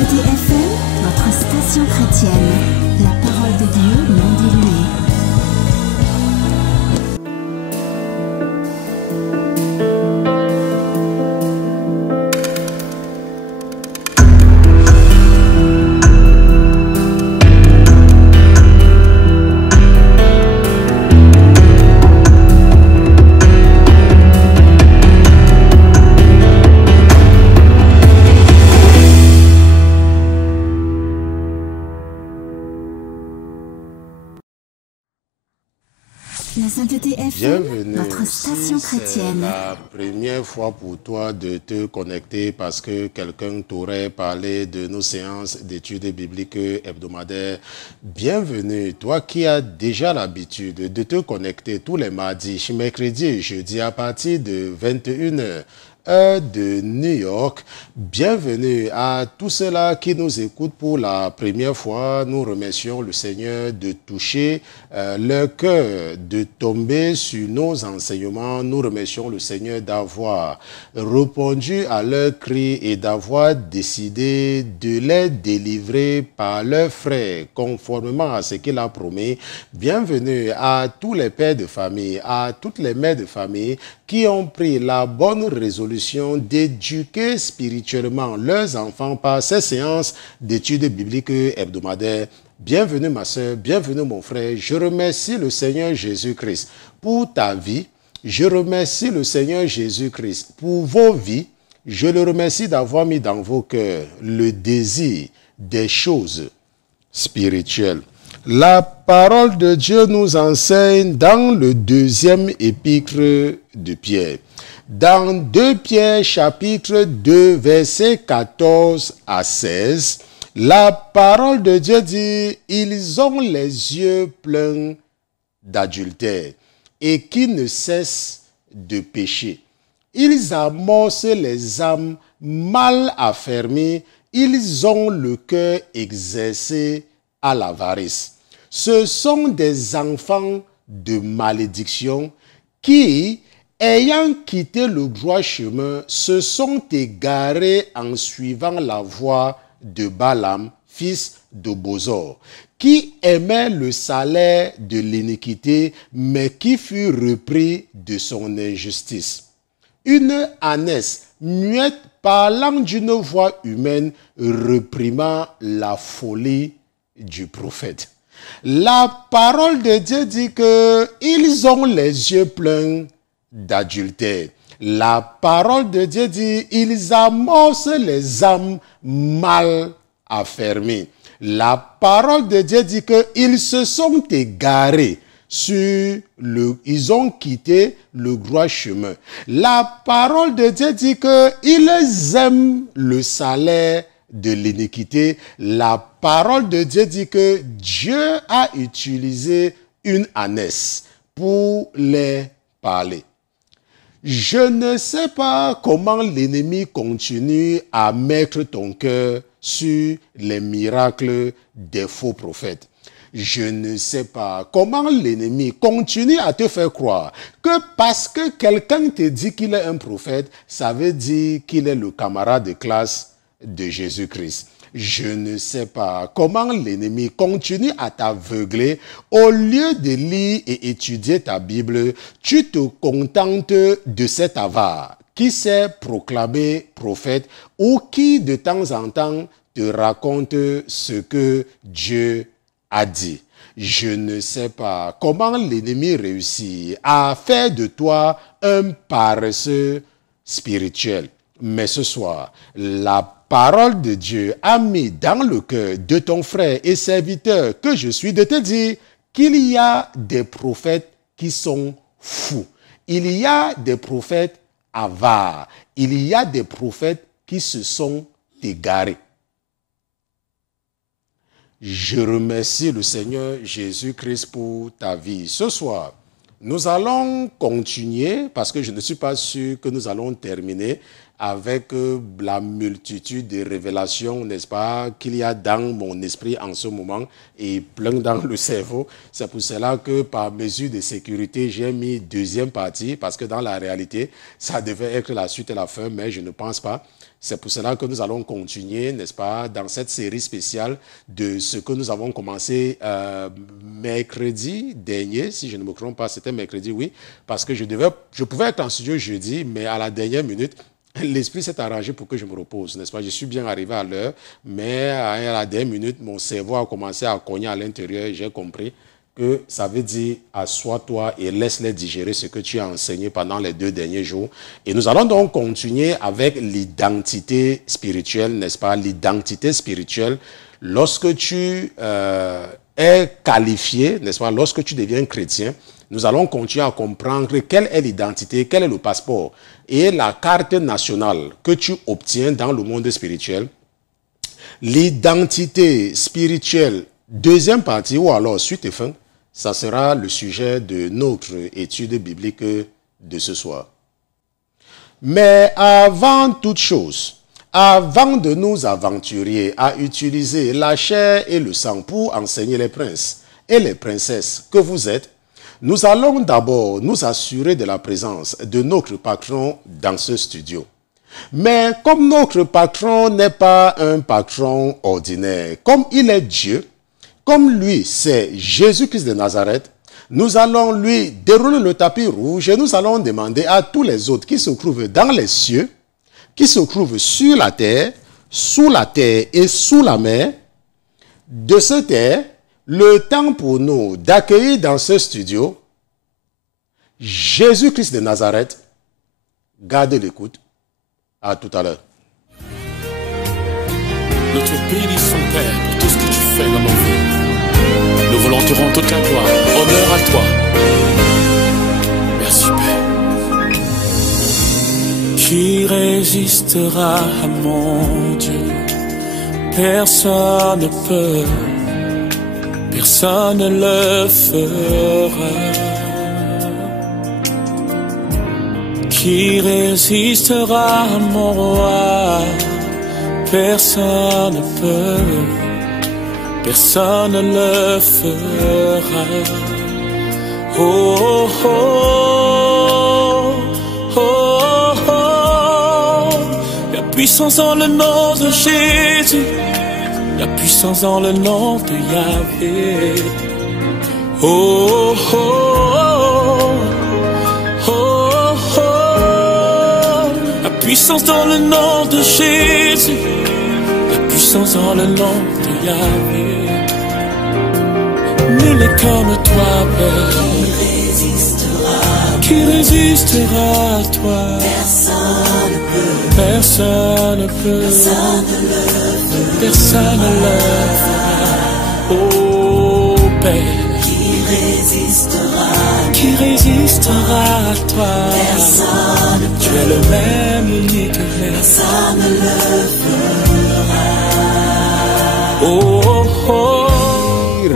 Sainteté FM, votre station chrétienne. La parole de Dieu non diluée. La Sainteté FM, Bienvenue. votre station Si chrétienne. c'est la première fois pour toi de te connecter parce que quelqu'un t'aurait parlé de nos séances d'études bibliques hebdomadaires. Bienvenue. Toi qui as déjà l'habitude de te connecter tous les mardis, mercredis et jeudis à partir de 21h. Heure de New York. Bienvenue à tous ceux-là qui nous écoutent pour la première fois. Nous remercions le Seigneur de toucher leur cœur, de tomber sur nos enseignements. Nous remercions le Seigneur d'avoir répondu à leurs cris et d'avoir décidé de les délivrer par leurs frères, conformément à ce qu'il a promis. Bienvenue à tous les pères de famille, à toutes les mères de famille qui ont pris la bonne résolution d'éduquer spirituellement leurs enfants par ces séances d'études bibliques hebdomadaires. Bienvenue ma soeur, bienvenue mon frère. Je remercie le Seigneur Jésus-Christ pour ta vie. Je remercie le Seigneur Jésus-Christ pour vos vies. Je le remercie d'avoir mis dans vos cœurs le désir des choses spirituelles. La parole de Dieu nous enseigne dans le deuxième épître de Pierre. Dans 2 Pierre chapitre 2 versets 14 à 16, la parole de Dieu dit « Ils ont les yeux pleins d'adultère et qui ne cessent de pécher. Ils amorcent les âmes mal affermies, ils ont le cœur exercé à l'avarice. Ce sont des enfants de malédiction qui, ayant quitté le droit chemin, se sont égarés en suivant la voie de Balaam, fils de Bosor, qui aimait le salaire de l'iniquité, mais qui fut repris de son injustice. Une ânesse muette parlant d'une voix humaine réprimant la folie du prophète. La parole de Dieu dit qu'ils ont les yeux pleins d'adultère. La parole de Dieu dit ils amorcent les âmes mal affermies. La parole de Dieu dit qu'ils se sont égarés ils ont quitté le droit chemin. La parole de Dieu dit qu'ils aiment le salaire de l'iniquité. La parole de Dieu dit que Dieu a utilisé une ânesse pour les parler. Je ne sais pas comment l'ennemi continue à mettre ton cœur sur les miracles des faux prophètes. Je ne sais pas comment l'ennemi continue à te faire croire que parce que quelqu'un te dit qu'il est un prophète, ça veut dire qu'il est le camarade de classe de Jésus-Christ. Je ne sais pas comment l'ennemi continue à t'aveugler. Au lieu de lire et étudier ta Bible, tu te contentes de cet avare qui s'est proclamé prophète ou qui de temps en temps te raconte ce que Dieu a dit. Je ne sais pas comment l'ennemi réussit à faire de toi un paresseux spirituel. Mais ce soir, la parole de Dieu a mis dans le cœur de ton frère et serviteur que je suis de te dire qu'il y a des prophètes qui sont fous. Il y a des prophètes avares. Il y a des prophètes qui se sont égarés. Je remercie le Seigneur Jésus-Christ pour ta vie. Ce soir, nous allons continuer, parce que je ne suis pas sûr que nous allons terminer avec la multitude de révélations, n'est-ce pas, qu'il y a dans mon esprit en ce moment et plein dans le cerveau. C'est pour cela que par mesure de sécurité, j'ai mis deuxième partie, parce que dans la réalité, ça devait être la suite et la fin, mais je ne pense pas. C'est pour cela que nous allons continuer, n'est-ce pas, dans cette série spéciale de ce que nous avons commencé mercredi dernier, si je ne me trompe pas, c'était mercredi, oui, parce que je pouvais être en studio jeudi, mais à la dernière minute, l'esprit s'est arrangé pour que je me repose, n'est-ce pas? Je suis bien arrivé à l'heure, mais à la dernière minute, mon cerveau a commencé à cogner à l'intérieur et j'ai compris que ça veut dire assois-toi et laisse-les digérer ce que tu as enseigné pendant les 2 derniers jours. Et nous allons donc continuer avec l'identité spirituelle, n'est-ce pas? L'identité spirituelle, lorsque tu es qualifié, n'est-ce pas? Lorsque tu deviens chrétien, nous allons continuer à comprendre quelle est l'identité, quel est le passeport et la carte nationale que tu obtiens dans le monde spirituel. L'identité spirituelle, deuxième partie, ou alors suite et fin, ça sera le sujet de notre étude biblique de ce soir. Mais avant toute chose, avant de nous aventurer à utiliser la chair et le sang pour enseigner les princes et les princesses que vous êtes, nous allons d'abord nous assurer de la présence de notre patron dans ce studio. Mais comme notre patron n'est pas un patron ordinaire, comme il est Dieu, comme lui, c'est Jésus-Christ de Nazareth, nous allons lui dérouler le tapis rouge et nous allons demander à tous les autres qui se trouvent dans les cieux, qui se trouvent sur la terre, sous la terre et sous la mer, de se taire, le temps pour nous d'accueillir dans ce studio Jésus-Christ de Nazareth. Gardez l'écoute. À tout à l'heure. Notre bénissons, Père, pour tout ce que tu fais dans nos vies. Nous voulons te rendre toute la gloire, honneur à toi. Merci, Père. Qui résistera à mon Dieu? Personne ne peut, personne ne le fera. Qui résistera à mon roi? Personne ne peut, personne ne le fera. Oh, oh, oh, oh, oh. Il y a puissance dans le nom de Jésus, il y a puissance dans le nom de Yahvé. Oh, oh, oh, oh, oh. La puissance dans le nom de Jésus, la puissance dans le nom de Yahvé. Nul n'est comme toi, Père. Qui résistera à toi? Personne ne peut. Personne ne peut. Personne ne le fera. Oh Père. Qui résistera à toi? Personne ne peut. Tu es le même, unique, personne ne le fera. Oh, oh, oh.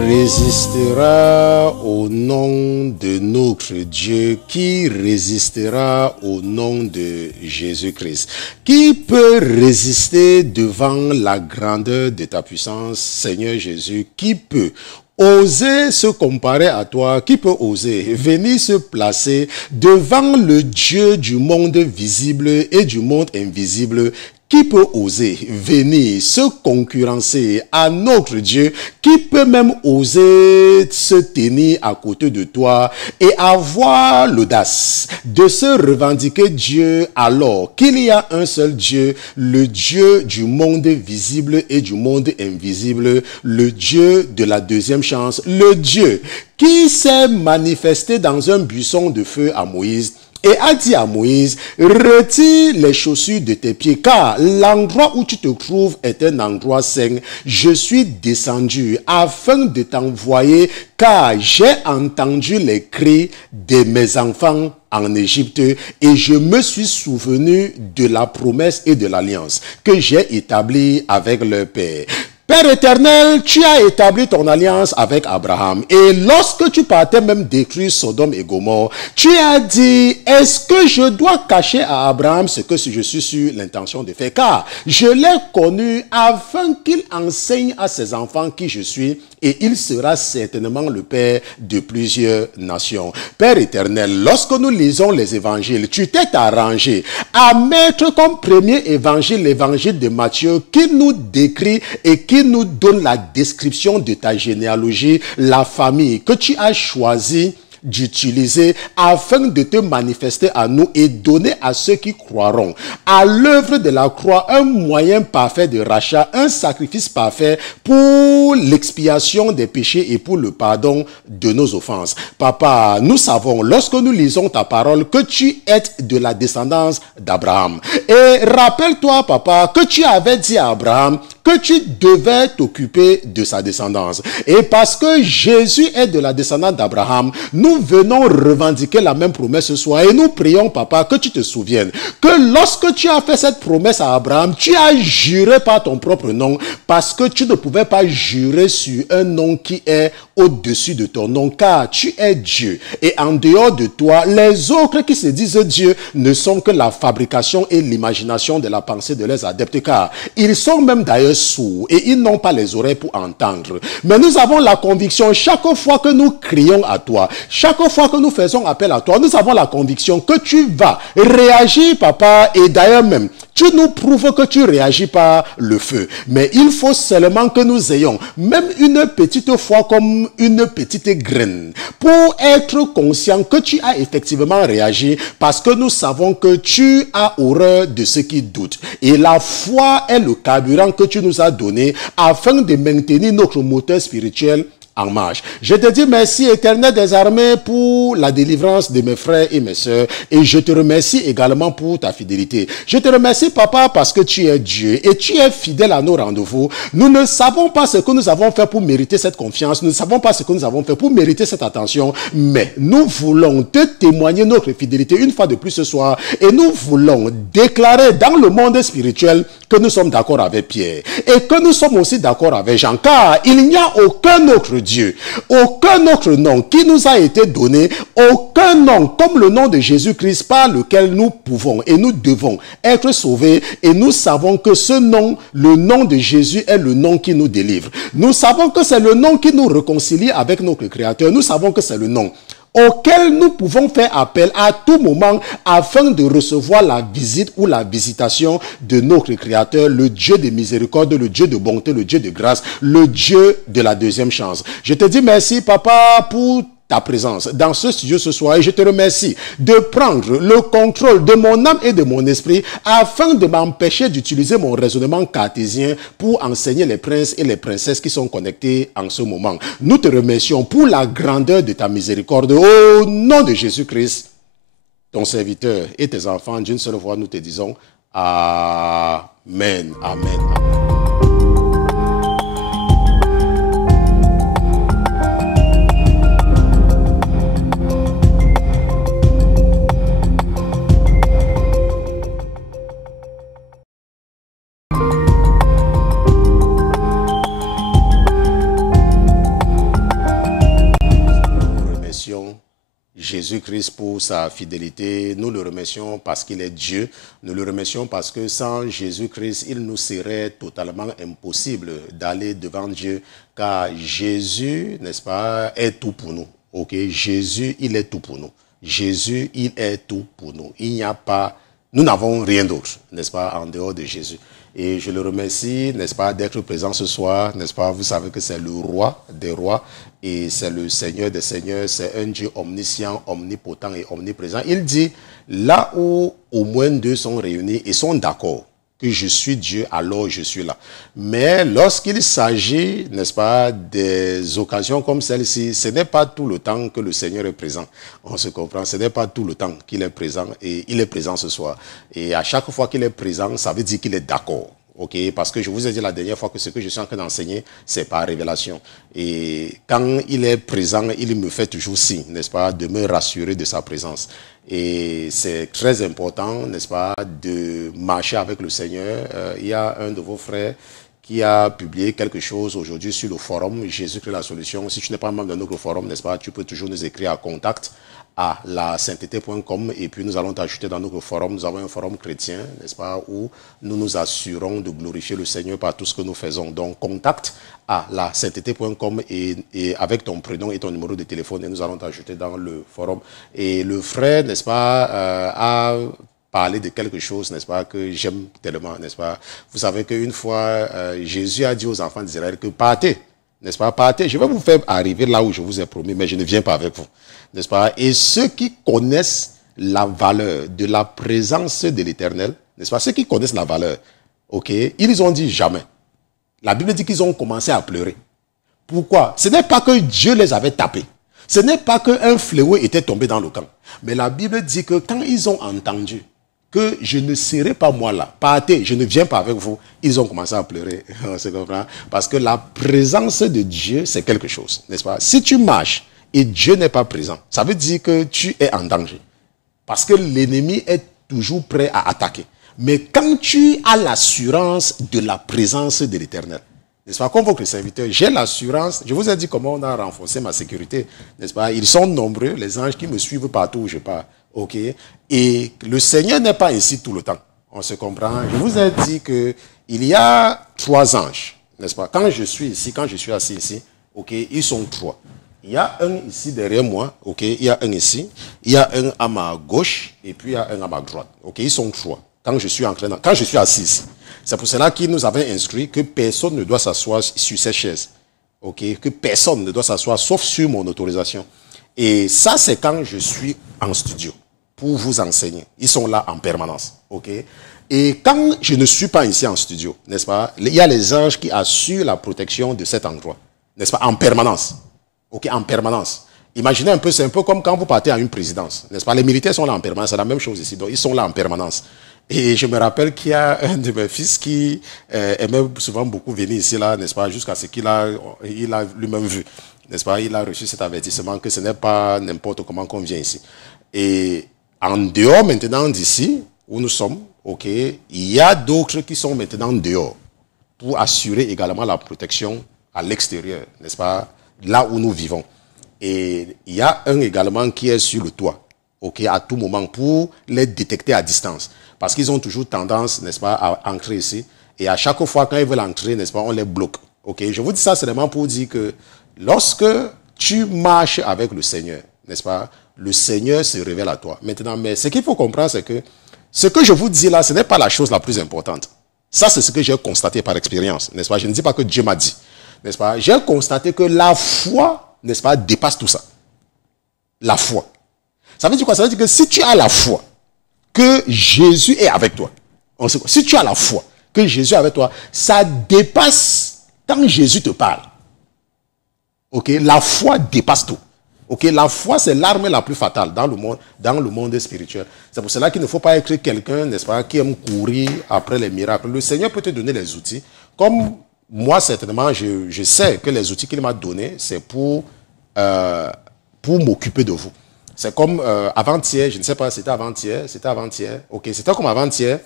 Résistera au nom de notre Dieu, qui résistera au nom de Jésus-Christ. Qui peut résister devant la grandeur de ta puissance, Seigneur Jésus? Qui peut oser se comparer à toi? Qui peut oser venir se placer devant le Dieu du monde visible et du monde invisible? Qui peut oser venir se concurrencer à notre Dieu? Qui peut même oser se tenir à côté de toi et avoir l'audace de se revendiquer Dieu alors qu'il y a un seul Dieu, le Dieu du monde visible et du monde invisible, le Dieu de la deuxième chance, le Dieu qui s'est manifesté dans un buisson de feu à Moïse et a dit à Moïse, retire les chaussures de tes pieds, car l'endroit où tu te trouves est un endroit saint. Je suis descendu afin de t'envoyer, car j'ai entendu les cris de mes enfants en Égypte, et je me suis souvenu de la promesse et de l'alliance que j'ai établie avec leur père. Père éternel, tu as établi ton alliance avec Abraham. Et lorsque tu partais même détruire Sodome et Gomorrhe, tu as dit, est-ce que je dois cacher à Abraham ce que je suis sur l'intention de faire? Car je l'ai connu afin qu'il enseigne à ses enfants qui je suis, et il sera certainement le père de plusieurs nations. Père éternel, lorsque nous lisons les évangiles, tu t'es arrangé à mettre comme premier évangile l'évangile de Matthieu qui nous décrit et qui nous donne la description de ta généalogie, la famille que tu as choisie d'utiliser afin de te manifester à nous et donner à ceux qui croiront à l'œuvre de la croix un moyen parfait de rachat, un sacrifice parfait pour l'expiation des péchés et pour le pardon de nos offenses. Papa, nous savons lorsque nous lisons ta parole que tu es de la descendance d'Abraham. Et rappelle-toi, papa, que tu avais dit à Abraham que tu devais t'occuper de sa descendance. Et parce que Jésus est de la descendance d'Abraham, nous venons revendiquer la même promesse ce soir et nous prions, papa, que tu te souviennes que lorsque tu as fait cette promesse à Abraham, tu as juré par ton propre nom parce que tu ne pouvais pas jurer sur un nom qui est au-dessus de ton nom, car tu es Dieu. Et en dehors de toi, les autres qui se disent Dieu ne sont que la fabrication et l'imagination de la pensée de leurs adeptes, car ils sont même d'ailleurs sourds et ils n'ont pas les oreilles pour entendre. Mais nous avons la conviction, chaque fois que nous crions à toi, chaque fois que nous faisons appel à toi, nous avons la conviction que tu vas réagir, papa, et d'ailleurs même, tu nous prouves que tu réagis par le feu. Mais il faut seulement que nous ayons même une petite foi comme une petite graine pour être conscient que tu as effectivement réagi, parce que nous savons que tu as horreur de ceux qui doutent. Et la foi est le carburant que tu nous as donné afin de maintenir notre moteur spirituel en marche. Je te dis merci, Éternel des armées, pour la délivrance de mes frères et mes sœurs, et je te remercie également pour ta fidélité. Je te remercie, papa, parce que tu es Dieu et tu es fidèle à nos rendez-vous. Nous ne savons pas ce que nous avons fait pour mériter cette confiance, nous ne savons pas ce que nous avons fait pour mériter cette attention, mais nous voulons te témoigner notre fidélité une fois de plus ce soir, et nous voulons déclarer dans le monde spirituel que nous sommes d'accord avec Pierre, et que nous sommes aussi d'accord avec Jean, car il n'y a aucun autre Dieu, aucun autre nom qui nous a été donné, aucun nom comme le nom de Jésus-Christ par lequel nous pouvons et nous devons être sauvés, et nous savons que ce nom, le nom de Jésus, est le nom qui nous délivre. Nous savons que c'est le nom qui nous réconcilie avec notre Créateur. Nous savons que c'est le nom auquel nous pouvons faire appel à tout moment afin de recevoir la visite ou la visitation de notre Créateur, le Dieu de miséricorde, le Dieu de bonté, le Dieu de grâce, le Dieu de la deuxième chance. Je te dis merci, papa, pour ta présence dans ce studio ce soir, et je te remercie de prendre le contrôle de mon âme et de mon esprit afin de m'empêcher d'utiliser mon raisonnement cartésien pour enseigner les princes et les princesses qui sont connectés en ce moment. Nous te remercions pour la grandeur de ta miséricorde au nom de Jésus-Christ, ton serviteur et tes enfants. D'une seule voix, nous te disons Amen, Amen, Amen. Jésus-Christ pour sa fidélité. Nous le remercions parce qu'il est Dieu. Nous le remercions parce que sans Jésus-Christ, il nous serait totalement impossible d'aller devant Dieu. Car Jésus, n'est-ce pas, est tout pour nous. Ok, Jésus, il est tout pour nous. Jésus, il est tout pour nous. Il n'y a pas, nous n'avons rien d'autre, n'est-ce pas, en dehors de Jésus. Et je le remercie, n'est-ce pas, d'être présent ce soir, n'est-ce pas. Vous savez que c'est le roi des rois et c'est le Seigneur des seigneurs. C'est un Dieu omniscient, omnipotent et omniprésent. Il dit, là où au moins deux sont réunis et sont d'accord que je suis Dieu, alors je suis là. Mais lorsqu'il s'agit, n'est-ce pas, des occasions comme celle-ci, ce n'est pas tout le temps que le Seigneur est présent. On se comprend, ce n'est pas tout le temps qu'il est présent, et il est présent ce soir. Et à chaque fois qu'il est présent, ça veut dire qu'il est d'accord. Ok, parce que je vous ai dit la dernière fois que ce que je suis en train d'enseigner, c'est par révélation. Et quand il est présent, il me fait toujours signe, n'est-ce pas, de me rassurer de sa présence. Et c'est très important, n'est-ce pas, de marcher avec le Seigneur. Il y a un de vos frères qui a publié quelque chose aujourd'hui sur le forum Jésus-Christ la solution. Si tu n'es pas membre de notre forum, n'est-ce pas, tu peux toujours nous écrire à contact à la sainteté.com et puis nous allons t'ajouter dans notre forum. Nous avons un forum chrétien, n'est-ce pas, où nous nous assurons de glorifier le Seigneur par tout ce que nous faisons. Donc, contact à la sainteté.com et avec ton prénom et ton numéro de téléphone et nous allons t'ajouter dans le forum. Et le frère, n'est-ce pas, a parler de quelque chose, n'est-ce pas, que j'aime tellement, n'est-ce pas. Vous savez qu'une fois, Jésus a dit aux enfants d'Israël que partez, n'est-ce pas, partez, je vais vous faire arriver là où je vous ai promis, mais je ne viens pas avec vous, n'est-ce pas. Et ceux qui connaissent la valeur de la présence de l'Éternel, n'est-ce pas, ceux qui connaissent la valeur, ok, ils ont dit jamais. La Bible dit qu'ils ont commencé à pleurer. Pourquoi? Ce n'est pas que Dieu les avait tapés. Ce n'est pas qu'un fléau était tombé dans le camp. Mais la Bible dit que quand ils ont entendu que je ne serai pas moi là, partez, je ne viens pas avec vous, ils ont commencé à pleurer. On se comprend? Parce que la présence de Dieu, c'est quelque chose, n'est-ce pas? Si tu marches et Dieu n'est pas présent, ça veut dire que tu es en danger. Parce que l'ennemi est toujours prêt à attaquer. Mais quand tu as l'assurance de la présence de l'Éternel, n'est-ce pas, comme votre serviteur, j'ai l'assurance, je vous ai dit comment on a renforcé ma sécurité, n'est-ce pas? Ils sont nombreux, les anges qui me suivent partout où je pars, ok? Et le Seigneur n'est pas ici tout le temps, on se comprend? Je vous ai dit qu'il y a 3 anges, n'est-ce pas? Quand je suis ici, quand je suis assis ici, ok, ils sont 3. Il y a un ici derrière moi, ok, il y a un ici, il y a un à ma gauche, et puis il y a un à ma droite, ok, ils sont 3. Quand je suis assis ici. C'est pour cela qu'il nous avait instruit que personne ne doit s'asseoir sur cette chaise. Okay? Que personne ne doit s'asseoir sauf sur mon autorisation. Et ça, c'est quand je suis en studio pour vous enseigner. Ils sont là en permanence. Okay? Et quand je ne suis pas ici en studio, n'est-ce pas, il y a les anges qui assurent la protection de cet endroit. N'est-ce pas, en permanence. Okay? En permanence. Imaginez un peu, c'est un peu comme quand vous partez à une présidence. N'est-ce pas, les militaires sont là en permanence. C'est la même chose ici. Donc, ils sont là en permanence. Et je me rappelle qu'il y a un de mes fils qui aimait souvent beaucoup venir ici, là, n'est-ce pas, jusqu'à ce qu'il a lui-même vu, n'est-ce pas, il a reçu cet avertissement que ce n'est pas n'importe comment qu'on vient ici. Et en dehors maintenant d'ici, où nous sommes, ok, il y a d'autres qui sont maintenant dehors pour assurer également la protection à l'extérieur, n'est-ce pas, là où nous vivons. Et il y a un également qui est sur le toit, ok, à tout moment pour les détecter à distance. Parce qu'ils ont toujours tendance, n'est-ce pas, à entrer ici. Et à chaque fois, quand ils veulent entrer, n'est-ce pas, on les bloque. Ok, je vous dis ça seulement pour dire que lorsque tu marches avec le Seigneur, n'est-ce pas, le Seigneur se révèle à toi. Maintenant, mais ce qu'il faut comprendre, c'est que ce que je vous dis là, ce n'est pas la chose la plus importante. Ça, c'est ce que j'ai constaté par expérience, n'est-ce pas. Je ne dis pas que Dieu m'a dit, n'est-ce pas. J'ai constaté que la foi, n'est-ce pas, dépasse tout ça. La foi. Ça veut dire quoi? Ça veut dire que si tu as la foi, que Jésus est avec toi. Si tu as la foi, que Jésus est avec toi, ça dépasse quand Jésus te parle. Ok, la foi dépasse tout. Ok, la foi, c'est l'arme la plus fatale dans le monde spirituel. C'est pour cela qu'il ne faut pas être quelqu'un, n'est-ce pas, qui aime courir après les miracles. Le Seigneur peut te donner les outils. Comme moi, certainement, je sais que les outils qu'il m'a donnés, c'est pour m'occuper de vous. C'est comme avant-hier, je ne sais pas, c'était avant-hier, ok, c'était comme avant-hier,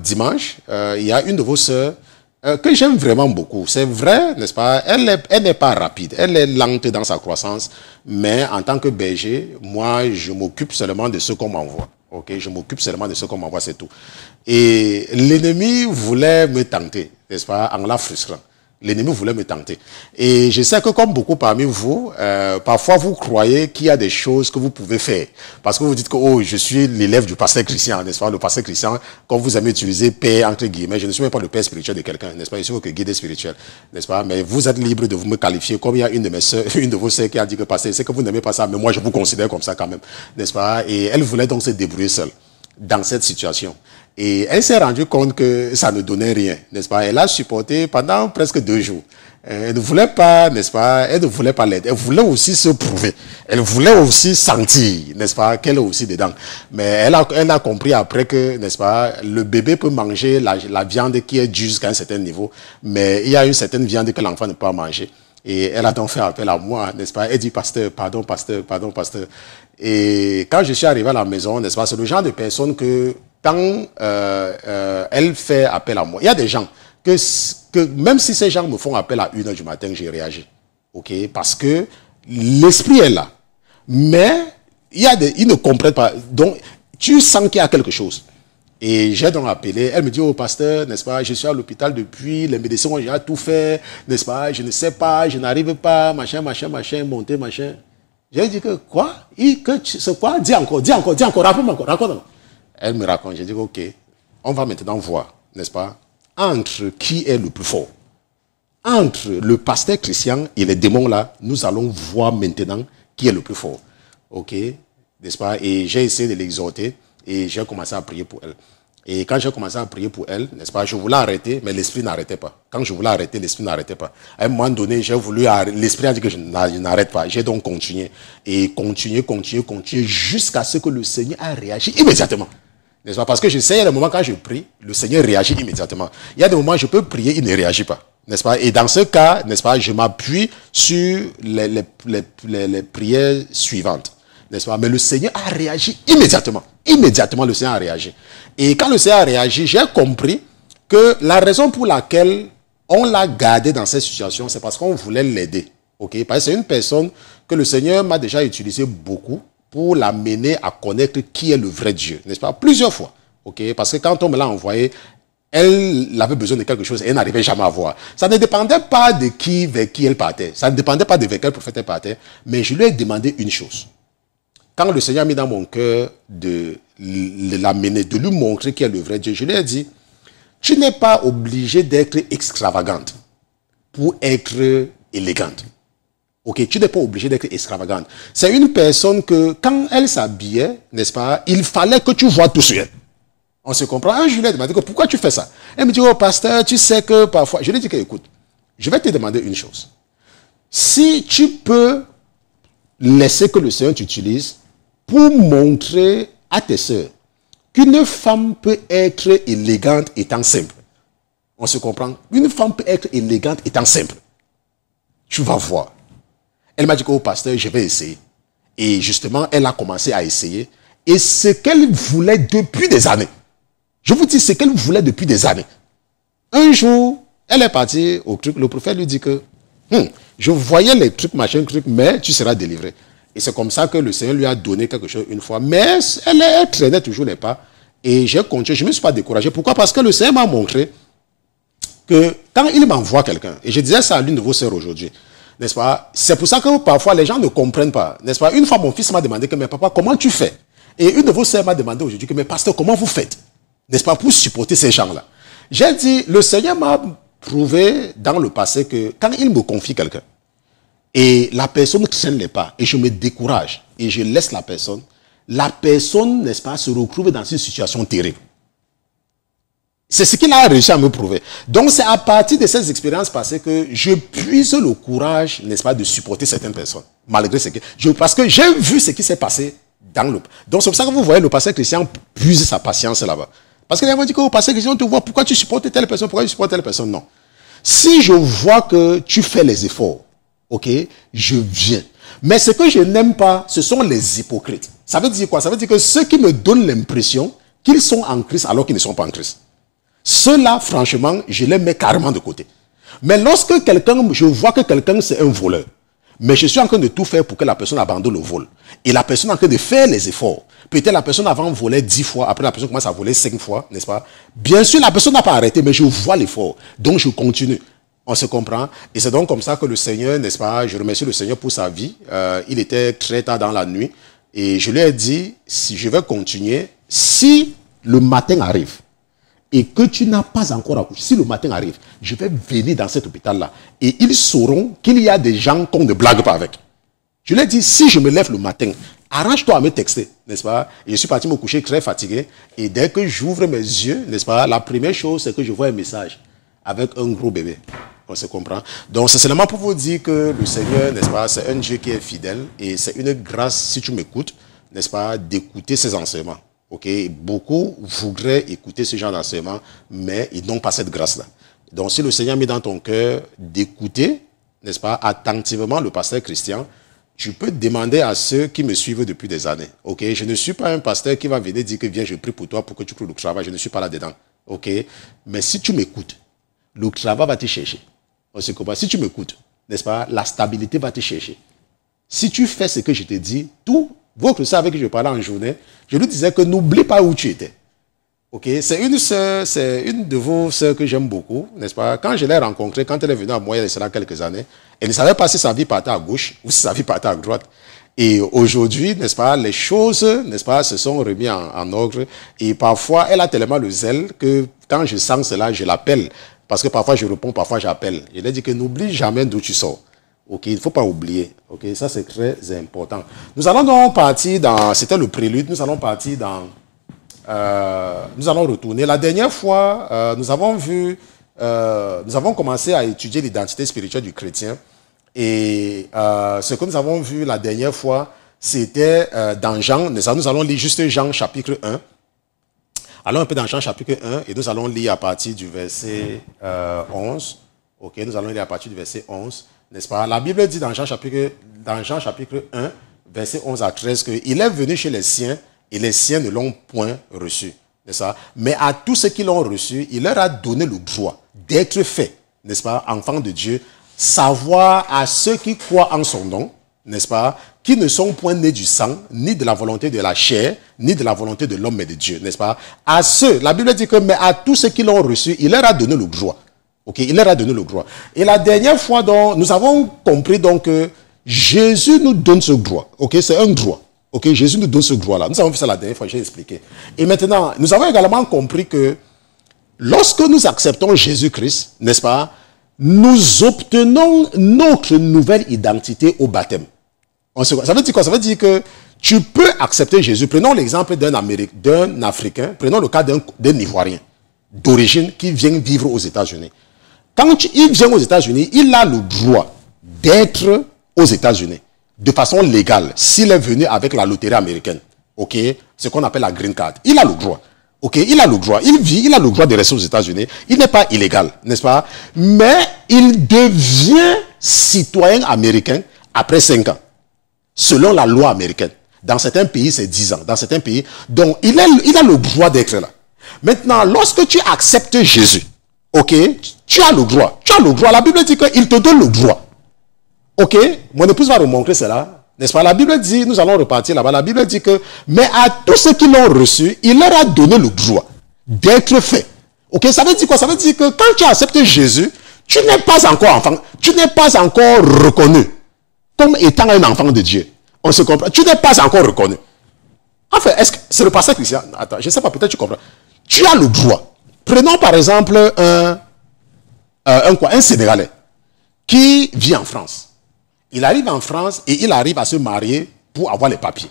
dimanche, il y a une de vos sœurs que j'aime vraiment beaucoup. C'est vrai, n'est-ce pas, elle n'est pas rapide, elle est lente dans sa croissance, mais en tant que berger, moi, je m'occupe seulement de ce qu'on m'envoie. Ok, je m'occupe seulement de ce qu'on m'envoie, c'est tout. Et l'ennemi voulait me tenter, n'est-ce pas, en la frustrant. L'ennemi voulait me tenter. Et je sais que comme beaucoup parmi vous, parfois vous croyez qu'il y a des choses que vous pouvez faire. Parce que vous dites que oh, je suis l'élève du pasteur Christian, n'est-ce pas? Le pasteur Christian, comme vous aimez utiliser père entre guillemets, je ne suis même pas le père spirituel de quelqu'un, n'est-ce pas? Je suis que guide spirituel, n'est-ce pas? Mais vous êtes libre de vous me qualifier. Comme il y a une de vos sœurs qui a dit que pasteur, c'est que vous n'aimez pas ça, mais moi je vous considère comme ça quand même, n'est-ce pas? Et elle voulait donc se débrouiller seule dans cette situation. Et elle s'est rendue compte que ça ne donnait rien, n'est-ce pas? Elle a supporté pendant presque 2 jours. Elle ne voulait pas, n'est-ce pas? Elle ne voulait pas l'aider. Elle voulait aussi se prouver. Elle voulait aussi sentir, n'est-ce pas? Qu'elle est aussi dedans. Mais elle a compris après que, n'est-ce pas? Le bébé peut manger la viande qui est dure jusqu'à un certain niveau, mais il y a une certaine viande que l'enfant ne peut pas manger. Et elle a donc fait appel à moi, n'est-ce pas? Elle dit, pasteur, pardon, pasteur, pardon, pasteur. Et quand je suis arrivé à la maison, n'est-ce pas? C'est le genre de personne que quand elle fait appel à moi, il y a des gens, que même si ces gens me font appel à 1h du matin, j'ai réagi. Ok? Parce que l'esprit est là. Mais ils ne comprennent pas. Donc, tu sens qu'il y a quelque chose. Et j'ai donc appelé, elle me dit, oh pasteur, n'est-ce pas, je suis à l'hôpital depuis, les médecins ont déjà tout fait, n'est-ce pas, je ne sais pas, je n'arrive pas, machin, monter, machin. J'ai dit que, quoi? C'est quoi? Dis encore, raconte-moi encore, raconte-moi. Elle me raconte, j'ai dit, ok, on va maintenant voir, n'est-ce pas, entre qui est le plus fort. Entre le pasteur Christian et les démons là, nous allons voir maintenant qui est le plus fort. Ok, n'est-ce pas? Et j'ai essayé de l'exhorter et j'ai commencé à prier pour elle. Et quand j'ai commencé à prier pour elle, n'est-ce pas, je voulais arrêter, mais l'esprit n'arrêtait pas. Quand je voulais arrêter, l'esprit n'arrêtait pas. À un moment donné, j'ai voulu arrêter, l'esprit a dit que je n'arrête pas. J'ai donc continué. Et continué, jusqu'à ce que le Seigneur a réagi immédiatement. N'est-ce pas? Parce que je sais, il y a des moments quand je prie, le Seigneur réagit immédiatement. Il y a des moments où je peux prier, il ne réagit pas. N'est-ce pas? Et dans ce cas, n'est-ce pas, je m'appuie sur les prières suivantes. N'est-ce pas? Mais le Seigneur a réagi immédiatement. Immédiatement, le Seigneur a réagi. Et quand le Seigneur a réagi, j'ai compris que la raison pour laquelle on l'a gardé dans cette situation, c'est parce qu'on voulait l'aider. Okay? Parce que c'est une personne que le Seigneur m'a déjà utilisé beaucoup pour l'amener à connaître qui est le vrai Dieu. N'est-ce pas? Plusieurs fois. Okay? Parce que quand on me l'a envoyé, elle avait besoin de quelque chose et elle n'arrivait jamais à voir. Ça ne dépendait pas de qui, vers qui elle partait. Ça ne dépendait pas de vers quel prophète elle partait. Mais je lui ai demandé une chose. Quand le Seigneur a mis dans mon cœur de l'amener, de lui montrer qui est le vrai Dieu, je lui ai dit, tu n'es pas obligé d'être extravagante pour être élégante. Ok, tu n'es pas obligé d'être extravagante. C'est une personne que, quand elle s'habillait, n'est-ce pas, il fallait que tu vois tout sur elle. On se comprend. Je lui ai demandé, pourquoi tu fais ça? Elle me dit, oh pasteur, tu sais que parfois... Je lui ai dit, écoute, je vais te demander une chose. Si tu peux laisser que le Seigneur t'utilise pour montrer à tes sœurs qu'une femme peut être élégante étant simple. On se comprend? Une femme peut être élégante étant simple. Tu vas voir. Elle m'a dit, oh pasteur, je vais essayer. Et justement, elle a commencé à essayer. Et ce qu'elle voulait depuis des années, je vous dis ce qu'elle voulait depuis des années. Un jour, elle est partie au truc, le prophète lui dit que je voyais les trucs, machin, truc, mais tu seras délivré. Et c'est comme ça que le Seigneur lui a donné quelque chose une fois. Mais elle traînait toujours les pas. Et j'ai continué, je ne me suis pas découragé. Pourquoi? Parce que le Seigneur m'a montré que quand il m'envoie quelqu'un, et je disais ça à l'une de vos sœurs aujourd'hui, n'est-ce pas? C'est pour ça que parfois les gens ne comprennent pas, n'est-ce pas? Une fois, mon fils m'a demandé que, mais papa, comment tu fais? Et une de vos sœurs m'a demandé aujourd'hui que, mais pasteur, comment vous faites? N'est-ce pas? Pour supporter ces gens-là. J'ai dit, le Seigneur m'a prouvé dans le passé que quand il me confie quelqu'un, et la personne traîne les pas, et je me décourage, et je laisse la personne, n'est-ce pas, se retrouve dans une situation terrible. C'est ce qu'il a réussi à me prouver. Donc, c'est à partir de ces expériences passées que je puise le courage, n'est-ce pas, de supporter certaines personnes, malgré ce que... parce que j'ai vu ce qui s'est passé dans le... Donc, c'est pour ça que vous voyez le pasteur Christian puise sa patience là-bas. Parce qu'il m'a dit que le pasteur Christian te voit, pourquoi tu supportes telle personne, pourquoi tu supportes telle personne? Non. Si je vois que tu fais les efforts, ok, je viens. Mais ce que je n'aime pas, ce sont les hypocrites. Ça veut dire quoi? Ça veut dire que ceux qui me donnent l'impression qu'ils sont en Christ alors qu'ils ne sont pas en Christ. Ceux-là, franchement, je les mets carrément de côté. Mais lorsque je vois que quelqu'un c'est un voleur, mais je suis en train de tout faire pour que la personne abandonne le vol, et la personne est en train de faire les efforts, peut-être la personne avant volait 10 fois, après la personne commence à voler 5 fois, n'est-ce pas? Bien sûr, la personne n'a pas arrêté, mais je vois l'effort, donc je continue. On se comprend. Et c'est donc comme ça que le Seigneur, n'est-ce pas, je remercie le Seigneur pour sa vie. Il était très tard dans la nuit, et je lui ai dit, si je vais continuer, si le matin arrive, et que tu n'as pas encore accouché, si le matin arrive, je vais venir dans cet hôpital-là. Et ils sauront qu'il y a des gens qu'on ne blague pas avec. Je lui ai dit, si je me lève le matin, arrange-toi à me texter, n'est-ce pas? Et je suis parti me coucher très fatigué. Et dès que j'ouvre mes yeux, n'est-ce pas, la première chose, c'est que je vois un message avec un gros bébé. On se comprend. Donc, c'est seulement pour vous dire que le Seigneur, n'est-ce pas, c'est un Dieu qui est fidèle. Et c'est une grâce, si tu m'écoutes, n'est-ce pas, d'écouter ses enseignements. Okay? Beaucoup voudraient écouter ce genre d'enseignement, mais ils n'ont pas cette grâce-là. Donc, si le Seigneur a mis dans ton cœur d'écouter, n'est-ce pas, attentivement le pasteur Christian, tu peux demander à ceux qui me suivent depuis des années. Okay? Je ne suis pas un pasteur qui va venir dire que viens, je prie pour toi pour que tu pries le travail. Je ne suis pas là-dedans. Okay? Mais si tu m'écoutes, le travail va te chercher. On se comprend. Si tu m'écoutes, n'est-ce pas, la stabilité va te chercher. Si tu fais ce que je te dis, tout votre sœur avec qui je parlais en journée, je lui disais que n'oublie pas où tu étais. Ok, c'est une sœur, c'est une de vos sœurs que j'aime beaucoup, n'est-ce pas? Quand je l'ai rencontrée, quand elle est venue à moi il y a quelques années, elle ne savait pas si sa vie partait à gauche ou si sa vie partait à droite. Et aujourd'hui, n'est-ce pas, les choses, n'est-ce pas, se sont remises en ordre. Et parfois, elle a tellement le zèle que quand je sens cela, je l'appelle. Parce que parfois je réponds, parfois j'appelle. Je lui ai dit que n'oublie jamais d'où tu sors. Ok, il ne faut pas oublier. Ok, ça c'est très important. Nous allons donc partir dans, c'était le prélude, nous allons partir dans, nous allons retourner. La dernière fois, nous avons commencé à étudier l'identité spirituelle du chrétien. Et ce que nous avons vu la dernière fois, c'était dans Jean, nous allons lire juste Jean chapitre 1. Allons un peu dans Jean chapitre 1 et nous allons lire à partir du verset 11. Ok, nous allons lire à partir du verset 11, n'est-ce pas? La Bible dit dans Jean chapitre 1, verset 11 à 13, qu'il est venu chez les siens et les siens ne l'ont point reçu, n'est-ce pas? Mais à tous ceux qui l'ont reçu, il leur a donné le droit d'être faits, n'est-ce pas, enfants de Dieu, savoir à ceux qui croient en son nom, n'est-ce pas, qui ne sont point nés du sang, ni de la volonté de la chair, ni de la volonté de l'homme, mais de Dieu, n'est-ce pas? À ceux, la Bible dit que, mais à tous ceux qui l'ont reçu, il leur a donné le droit. Ok, il leur a donné le droit. Et la dernière fois, donc, nous avons compris donc que Jésus nous donne ce droit. Ok, c'est un droit. Ok, Jésus nous donne ce droit-là. Nous avons vu ça la dernière fois, j'ai expliqué. Et maintenant, nous avons également compris que lorsque nous acceptons Jésus-Christ, n'est-ce pas, nous obtenons notre nouvelle identité au baptême. Ça veut dire quoi? Ça veut dire que tu peux accepter Jésus. Prenons l'exemple d'un Africain, prenons le cas d'un Ivoirien d'origine qui vient vivre aux États-Unis. Quand il vient aux États-Unis, il a le droit d'être aux États-Unis de façon légale s'il est venu avec la loterie américaine. Ok, ce qu'on appelle la green card. Il a le droit. Ok, il a le droit. Il vit, il a le droit de rester aux États-Unis. Il n'est pas illégal, n'est-ce pas? Mais il devient citoyen américain après 5 ans, selon la loi américaine. Dans certains pays, c'est 10 ans. Dans certains pays, donc il a le droit d'être là. Maintenant, lorsque tu acceptes Jésus, ok, tu as le droit. Tu as le droit. La Bible dit qu'il te donne le droit. Ok, mon épouse va remontrer cela. N'est-ce pas? La Bible dit, nous allons repartir là-bas. La Bible dit que, mais à tous ceux qui l'ont reçu, il leur a donné le droit d'être fait. Ok, ça veut dire quoi? Ça veut dire que quand tu acceptes Jésus, tu n'es pas encore enfant, tu n'es pas encore reconnu comme étant un enfant de Dieu. On se comprend. Tu n'es pas encore reconnu. Enfin, est-ce que c'est le pasteur Christian? Attends, je ne sais pas, peut-être tu comprends. Tu as le droit. Prenons par exemple un Sénégalais qui vit en France. Il arrive en France et il arrive à se marier pour avoir les papiers.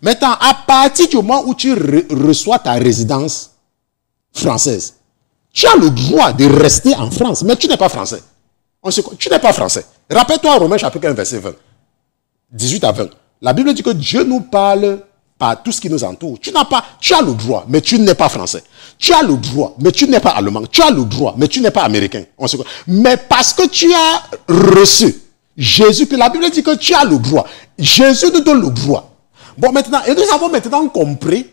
Maintenant, à partir du moment où tu reçois ta résidence française, tu as le droit de rester en France, mais tu n'es pas français. Tu n'es pas français. Rappelle-toi Romains chapitre 1, verset 20. 18 à 20. La Bible dit que Dieu nous parle par tout ce qui nous entoure. Tu as le droit, mais tu n'es pas français. Tu as le droit, mais tu n'es pas allemand. Tu as le droit, mais tu n'es pas américain. Mais parce que tu as reçu Jésus, que la Bible dit que tu as le droit. Jésus nous donne le droit. Bon, maintenant, et nous avons maintenant compris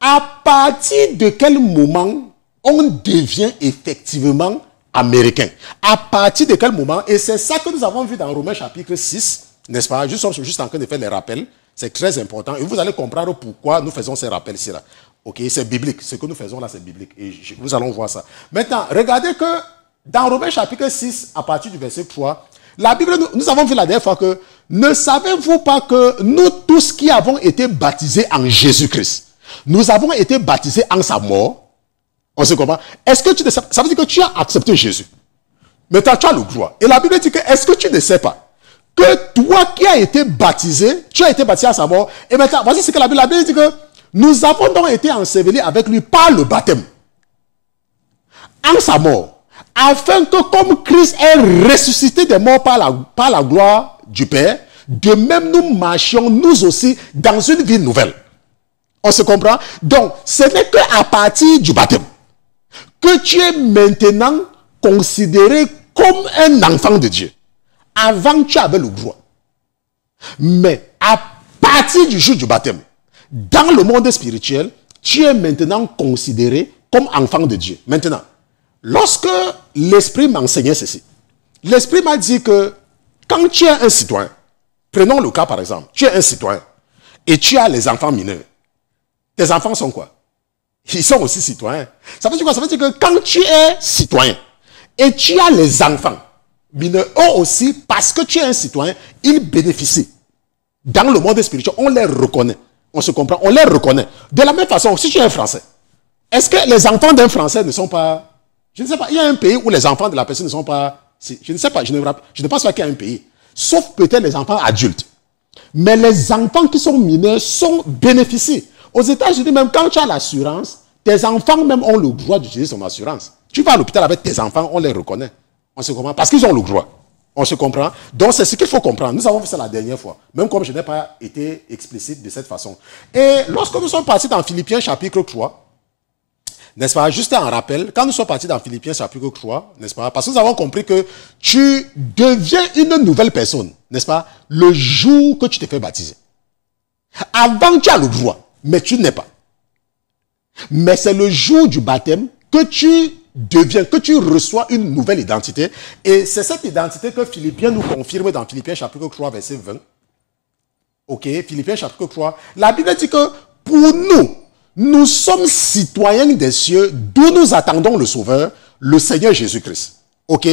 à partir de quel moment on devient effectivement américain. À partir de quel moment, et c'est ça que nous avons vu dans Romains chapitre 6, n'est-ce pas? Nous sommes juste en train de faire les rappels. C'est très important. Et vous allez comprendre pourquoi nous faisons ces rappels-ci là. Ok, c'est biblique. Ce que nous faisons là, c'est biblique. Et nous allons voir ça. Maintenant, regardez que dans Romains chapitre 6, à partir du verset 3, la Bible, nous avons vu la dernière fois que ne savez-vous pas que nous tous qui avons été baptisés en Jésus-Christ, nous avons été baptisés en sa mort. On se comprend? Est-ce que tu ne sais pas? Ça veut dire que tu as accepté Jésus. Mais tu as le droit. Et la Bible dit que est-ce que tu ne sais pas que toi qui as été baptisé, tu as été baptisé à sa mort. Et maintenant, voici ce que la Bible dit que nous avons donc été ensevelis avec lui par le baptême. En sa mort. Afin que comme Christ est ressuscité des morts par la gloire du Père, de même nous marchions nous aussi dans une vie nouvelle. On se comprend? Donc, ce n'est qu'à partir du baptême que tu es maintenant considéré comme un enfant de Dieu. Avant, tu avais le droit. Mais à partir du jour du baptême, dans le monde spirituel, tu es maintenant considéré comme enfant de Dieu. Maintenant, lorsque l'Esprit m'enseignait ceci, l'Esprit m'a dit que quand tu es un citoyen, prenons le cas par exemple, tu es un citoyen et tu as les enfants mineurs. Tes enfants sont quoi? Ils sont aussi citoyens. Ça veut dire quoi? Ça veut dire que quand tu es citoyen et tu as les enfants mineurs, eux aussi, parce que tu es un citoyen, ils bénéficient. Dans le monde spirituel, on les reconnaît. On se comprend, on les reconnaît. De la même façon, si tu es un Français, est-ce que les enfants d'un Français ne sont pas... Je ne sais pas, il y a un pays où les enfants de la personne ne sont pas... Je ne sais pas, je ne pense pas qu'il y a un pays. Sauf peut-être les enfants adultes. Mais les enfants qui sont mineurs bénéficient. Aux États-Unis, même quand tu as l'assurance, tes enfants même ont le droit d'utiliser son assurance. Tu vas à l'hôpital avec tes enfants, on les reconnaît. On se comprend parce qu'ils ont le droit. On se comprend. Donc c'est ce qu'il faut comprendre. Nous avons vu ça la dernière fois. Même comme je n'ai pas été explicite de cette façon. Et lorsque nous sommes partis dans Philippiens chapitre 3, n'est-ce pas, juste un rappel, quand nous sommes partis dans Philippiens chapitre 3, n'est-ce pas, parce que nous avons compris que tu deviens une nouvelle personne, n'est-ce pas, le jour que tu te fais baptiser. Avant, tu as le droit, mais tu n'es pas. Mais c'est le jour du baptême que tu deviens, que tu reçois une nouvelle identité. Et c'est cette identité que Philippiens nous confirme dans Philippiens chapitre 3, verset 20. Ok, Philippiens chapitre 3. La Bible dit que pour nous sommes citoyens des cieux, d'où nous attendons le Sauveur, le Seigneur Jésus-Christ. Ok,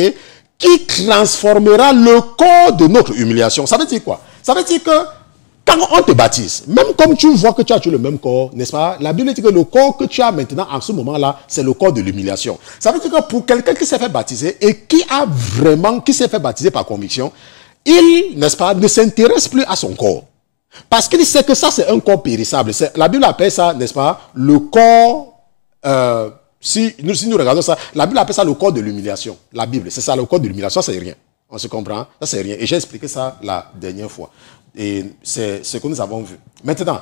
qui transformera le corps de notre humiliation. Ça veut dire quoi? Ça veut dire que quand on te baptise, même comme tu vois que tu as le même corps, n'est-ce pas? La Bible dit que le corps que tu as maintenant, en ce moment-là, c'est le corps de l'humiliation. Ça veut dire que pour quelqu'un qui s'est fait baptiser et qui s'est fait baptiser par conviction, il, n'est-ce pas, ne s'intéresse plus à son corps. Parce qu'il sait que ça, c'est un corps périssable. La Bible appelle ça, n'est-ce pas, le corps, si nous regardons ça, la Bible appelle ça le corps de l'humiliation. La Bible, c'est ça, le corps de l'humiliation, ça c'est rien. On se comprend? Ça c'est rien. Et j'ai expliqué ça la dernière fois. Et c'est ce que nous avons vu. Maintenant,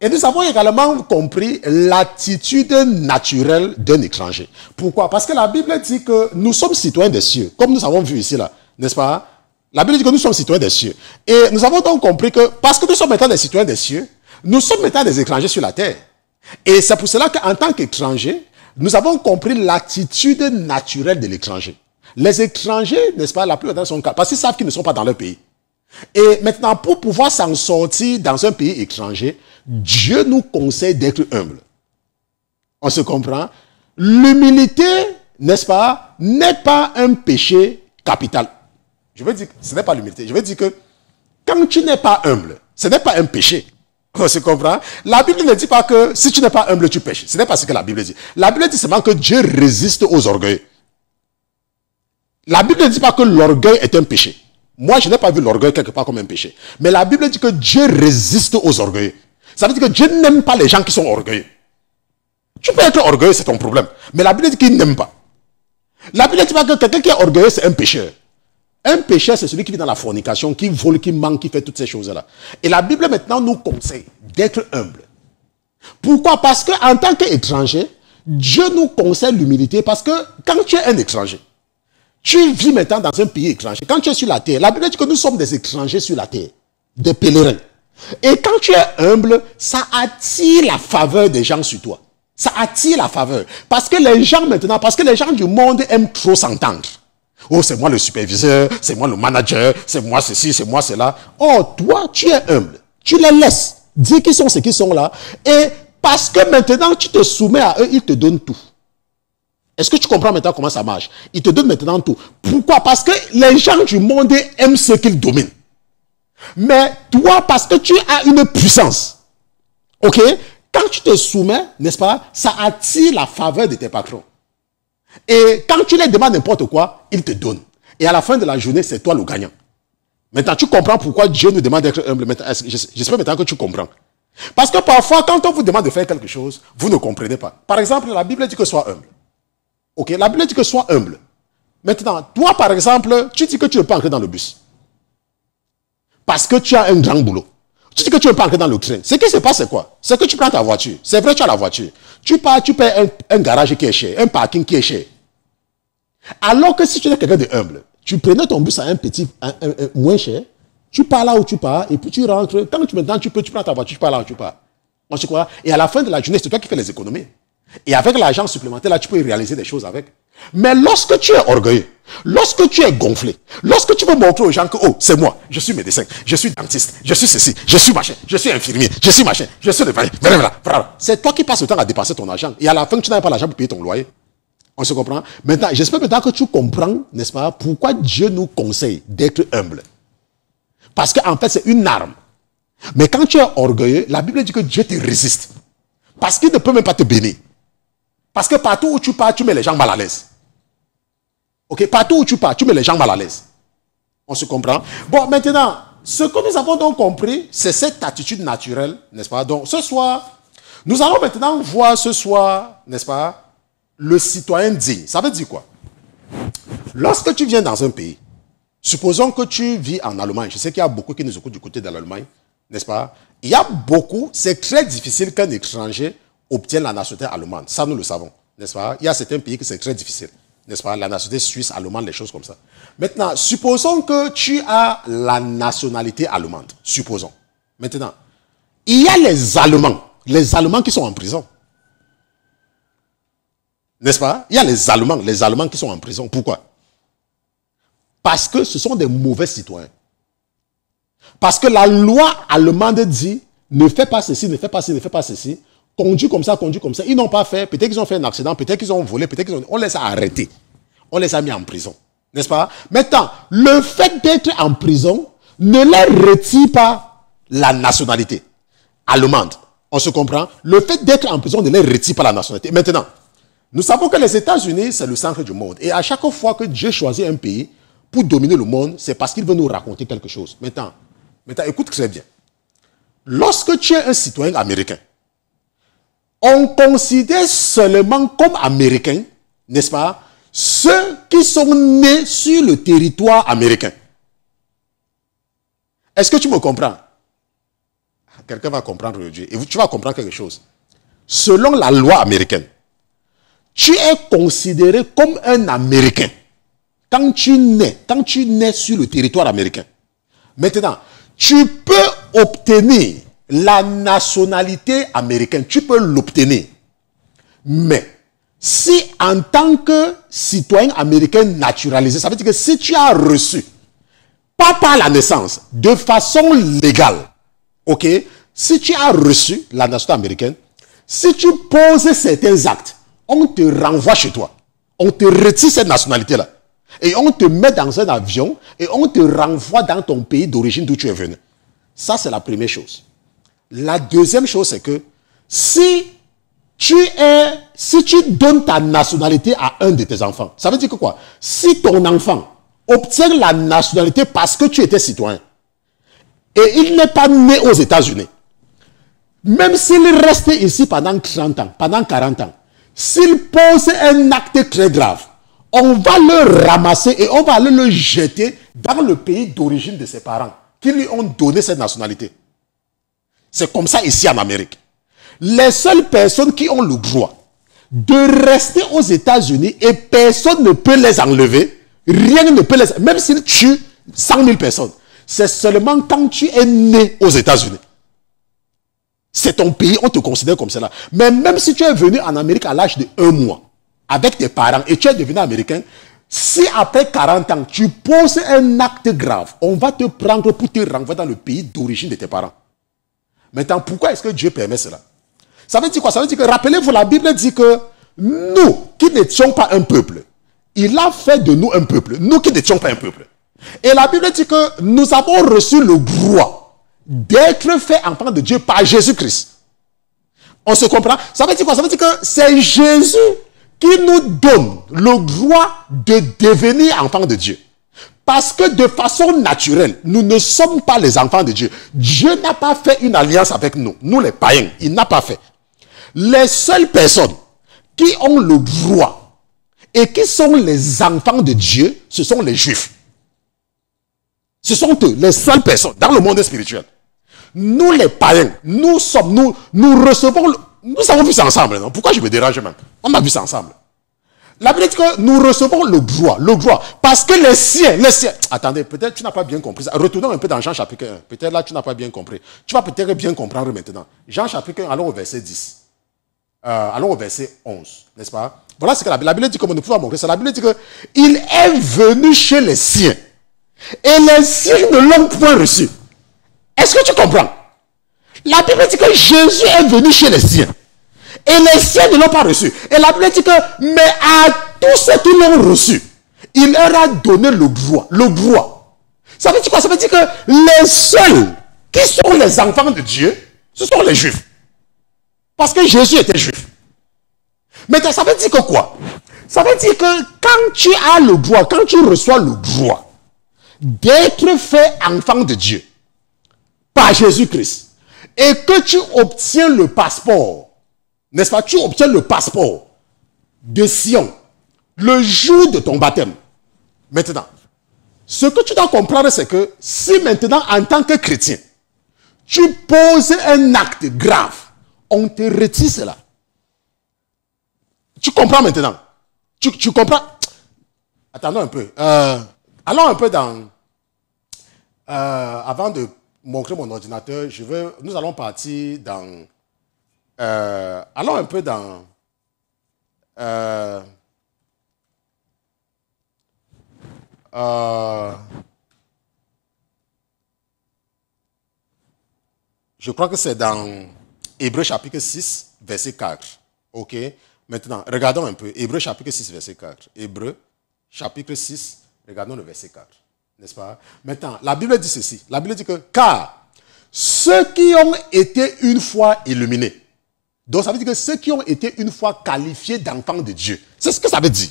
et nous avons également compris l'attitude naturelle d'un étranger. Pourquoi? Parce que la Bible dit que nous sommes citoyens des cieux, comme nous avons vu ici, là, n'est-ce pas? La Bible dit que nous sommes citoyens des cieux. Et nous avons donc compris que, parce que nous sommes maintenant des citoyens des cieux, nous sommes maintenant des étrangers sur la terre. Et c'est pour cela qu'en tant qu'étrangers, nous avons compris l'attitude naturelle de l'étranger. Les étrangers, n'est-ce pas, la plupart d'entre eux sont parce qu'ils savent qu'ils ne sont pas dans leur pays. Et maintenant, pour pouvoir s'en sortir dans un pays étranger, Dieu nous conseille d'être humbles. On se comprend? L'humilité, n'est-ce pas, n'est pas un péché capital. Je veux dire, ce n'est pas l'humilité. Je veux dire que quand tu n'es pas humble, ce n'est pas un péché. On se comprend? La Bible ne dit pas que si tu n'es pas humble, tu pêches. Ce n'est pas ce que la Bible dit. La Bible dit seulement que Dieu résiste aux orgueils. La Bible ne dit pas que l'orgueil est un péché. Moi, je n'ai pas vu l'orgueil quelque part comme un péché. Mais la Bible dit que Dieu résiste aux orgueils. Ça veut dire que Dieu n'aime pas les gens qui sont orgueilleux. Tu peux être orgueilleux, c'est ton problème. Mais la Bible dit qu'il n'aime pas. La Bible ne dit pas que quelqu'un qui est orgueilleux, c'est un pécheur. Un pécheur, c'est celui qui vit dans la fornication, qui vole, qui manque, qui fait toutes ces choses-là. Et la Bible maintenant nous conseille d'être humble. Pourquoi? Parce qu'en tant qu'étranger, Dieu nous conseille l'humilité parce que quand tu es un étranger, tu vis maintenant dans un pays étranger. Quand tu es sur la terre, la Bible dit que nous sommes des étrangers sur la terre, des pèlerins. Et quand tu es humble, ça attire la faveur des gens sur toi. Ça attire la faveur. Parce que les gens maintenant, parce que les gens du monde aiment trop s'entendre. Oh, c'est moi le superviseur, c'est moi le manager, c'est moi ceci, c'est moi cela. Oh, toi, tu es humble. Tu les laisses dire qu'ils sont ce qu'ils sont là. Et parce que maintenant, tu te soumets à eux, ils te donnent tout. Est-ce que tu comprends maintenant comment ça marche? Ils te donnent maintenant tout. Pourquoi? Parce que les gens du monde aiment ce qu'ils dominent. Mais toi, parce que tu as une puissance, ok? Quand tu te soumets, n'est-ce pas? Ça attire la faveur de tes patrons. Et quand tu les demandes n'importe quoi, ils te donnent. Et à la fin de la journée, c'est toi le gagnant. Maintenant, tu comprends pourquoi Dieu nous demande d'être humble. J'espère maintenant que tu comprends. Parce que parfois, quand on vous demande de faire quelque chose, vous ne comprenez pas. Par exemple, la Bible dit que sois humble. Ok, la Bible dit que sois humble. Maintenant, toi, par exemple, tu dis que tu ne peux pas entrer dans le bus. Parce que tu as un grand boulot. Tu dis que tu ne peux pas entrer dans le train. Ce qui se passe, c'est quoi? C'est que tu prends ta voiture. C'est vrai, tu as la voiture. Tu pars, tu payes un garage qui est cher, un parking qui est cher. Alors que si tu es quelqu'un de humble, tu prenais ton bus à un petit, moins cher, tu pars là où tu pars, et puis tu rentres. Quand tu prends ta voiture, tu pars là où tu pars. Et à la fin de la journée, c'est toi qui fais les économies. Et avec l'argent supplémentaire, là, tu peux réaliser des choses avec. Mais lorsque tu es orgueilleux, lorsque tu es gonflé, lorsque tu veux montrer aux gens que, oh, c'est moi, je suis médecin, je suis dentiste, je suis ceci, je suis machin, je suis infirmier, je suis machin, je suis le c'est toi qui passes le temps à dépenser ton argent. Et à la fin, tu n'as pas l'argent pour payer ton loyer. On se comprend? Maintenant, j'espère maintenant que tu comprends, n'est-ce pas, pourquoi Dieu nous conseille d'être humble. Parce qu'en fait, c'est une arme. Mais quand tu es orgueilleux, la Bible dit que Dieu te résiste. Parce qu'il ne peut même pas te bénir. Parce que partout où tu pars, tu mets les gens mal à l'aise. Ok, partout où tu pars, tu mets les gens mal à l'aise. On se comprend? Bon, maintenant, ce que nous avons donc compris, c'est cette attitude naturelle, n'est-ce pas? Donc, ce soir, nous allons maintenant voir ce soir, n'est-ce pas, le citoyen digne. Ça veut dire quoi? Lorsque tu viens dans un pays, supposons que tu vis en Allemagne. Je sais qu'il y a beaucoup qui nous écoutent du côté de l'Allemagne, n'est-ce pas? Il y a beaucoup, c'est très difficile qu'un étranger obtienne la nationalité allemande. Ça, nous le savons, n'est-ce pas? Il y a certains pays que c'est très difficile, n'est-ce pas? La nationalité suisse, allemande, les choses comme ça. Maintenant, supposons que tu as la nationalité allemande. Supposons. Maintenant, il y a les Allemands qui sont en prison. N'est-ce pas? Il y a les Allemands qui sont en prison. Pourquoi? Parce que ce sont des mauvais citoyens. Parce que la loi allemande dit, ne fais pas ceci, ne fais pas ceci, ne fais pas ceci. Conduis comme ça, conduis comme ça. Ils n'ont pas fait. Peut-être qu'ils ont fait un accident, peut-être qu'ils ont volé, peut-être qu'ils ont... On les a arrêtés. On les a mis en prison. N'est-ce pas? Maintenant, le fait d'être en prison ne leur retire pas la nationalité allemande. On se comprend? Le fait d'être en prison ne leur retire pas la nationalité. Maintenant, nous savons que les États-Unis, c'est le centre du monde. Et à chaque fois que Dieu choisit un pays pour dominer le monde, c'est parce qu'il veut nous raconter quelque chose. Maintenant, écoute très bien. Lorsque tu es un citoyen américain, on considère seulement comme américains, n'est-ce pas, ceux qui sont nés sur le territoire américain. Est-ce que tu me comprends? Quelqu'un va comprendre aujourd'hui. Et tu vas comprendre quelque chose. Selon la loi américaine, tu es considéré comme un Américain quand tu nais sur le territoire américain. Maintenant, tu peux obtenir la nationalité américaine. Tu peux l'obtenir. Mais, si en tant que citoyen américain naturalisé, ça veut dire que si tu as reçu, pas par la naissance, de façon légale, ok, si tu as reçu la nationalité américaine, si tu poses certains actes, on te renvoie chez toi. On te retire cette nationalité-là. Et on te met dans un avion et on te renvoie dans ton pays d'origine d'où tu es venu. Ça, c'est la première chose. La deuxième chose, c'est que si tu donnes ta nationalité à un de tes enfants, ça veut dire que quoi? Si ton enfant obtient la nationalité parce que tu étais citoyen et il n'est pas né aux États-Unis, même s'il reste ici pendant 30 ans, pendant 40 ans, s'il pose un acte très grave, on va le ramasser et on va aller le jeter dans le pays d'origine de ses parents qui lui ont donné cette nationalité. C'est comme ça ici en Amérique. Les seules personnes qui ont le droit de rester aux États-Unis et personne ne peut les enlever, rien ne peut les... Même s'ils tuent 100 000 personnes, c'est seulement quand tu es né aux États-Unis. C'est ton pays, on te considère comme cela. Mais même si tu es venu en Amérique à l'âge de 1 mois, avec tes parents, et tu es devenu américain, si après 40 ans, tu poses un acte grave, on va te prendre pour te renvoyer dans le pays d'origine de tes parents. Maintenant, pourquoi est-ce que Dieu permet cela? Ça veut dire quoi? Ça veut dire que, rappelez-vous, la Bible dit que nous, qui n'étions pas un peuple, il a fait de nous un peuple. Nous qui n'étions pas un peuple. Et la Bible dit que nous avons reçu le droit d'être fait enfant de Dieu par Jésus-Christ. On se comprend? Ça veut dire quoi? Ça veut dire que c'est Jésus qui nous donne le droit de devenir enfant de Dieu. Parce que de façon naturelle, nous ne sommes pas les enfants de Dieu. Dieu n'a pas fait une alliance avec nous. Nous les païens, il n'a pas fait. Les seules personnes qui ont le droit et qui sont les enfants de Dieu, ce sont les Juifs. Ce sont eux, les seules personnes dans le monde spirituel. Nous les païens, nous recevons, nous avons vu ça ensemble. Non? Pourquoi je me dérange même? On a vu ça ensemble. La Bible dit que nous recevons le droit. Parce que les siens. Attendez, peut-être tu n'as pas bien compris ça. Retournons un peu dans Jean chapitre 1. Peut-être là tu n'as pas bien compris. Tu vas peut-être bien comprendre maintenant. Jean chapitre 1, allons au verset 10. allons au verset 11, n'est-ce pas? Voilà ce que la Bible dit, comme nous pouvons montrer ça. La Bible dit qu'il est venu chez les siens. Et les siens ne l'ont point reçu. Est-ce que tu comprends? La Bible dit que Jésus est venu chez les siens. Et les siens ne l'ont pas reçu. Et la Bible dit que, mais à tous ceux qui l'ont reçu, il leur a donné le droit. Le droit. Ça veut dire quoi? Ça veut dire que les seuls qui sont les enfants de Dieu, ce sont les Juifs. Parce que Jésus était Juif. Mais ça veut dire que quoi? Ça veut dire que quand tu as le droit, quand tu reçois le droit d'être fait enfant de Dieu par Jésus-Christ, et que tu obtiens le passeport, n'est-ce pas? Tu obtiens le passeport de Sion le jour de ton baptême. Maintenant, ce que tu dois comprendre, c'est que si maintenant, en tant que chrétien, tu poses un acte grave, on te retire cela. Tu comprends maintenant? Tu comprends? Attendons un peu. Allons un peu dans... avant de montrer mon ordinateur, nous allons partir dans... allons un peu dans... je crois que c'est dans Hébreux chapitre 6, verset 4. Ok? Maintenant, regardons un peu. Hébreux chapitre 6, verset 4. Hébreux chapitre 6, regardons le verset 4. N'est-ce pas? Maintenant, la Bible dit ceci. La Bible dit que, car ceux qui ont été une fois illuminés, donc ça veut dire que ceux qui ont été une fois qualifiés d'enfants de Dieu, c'est ce que ça veut dire.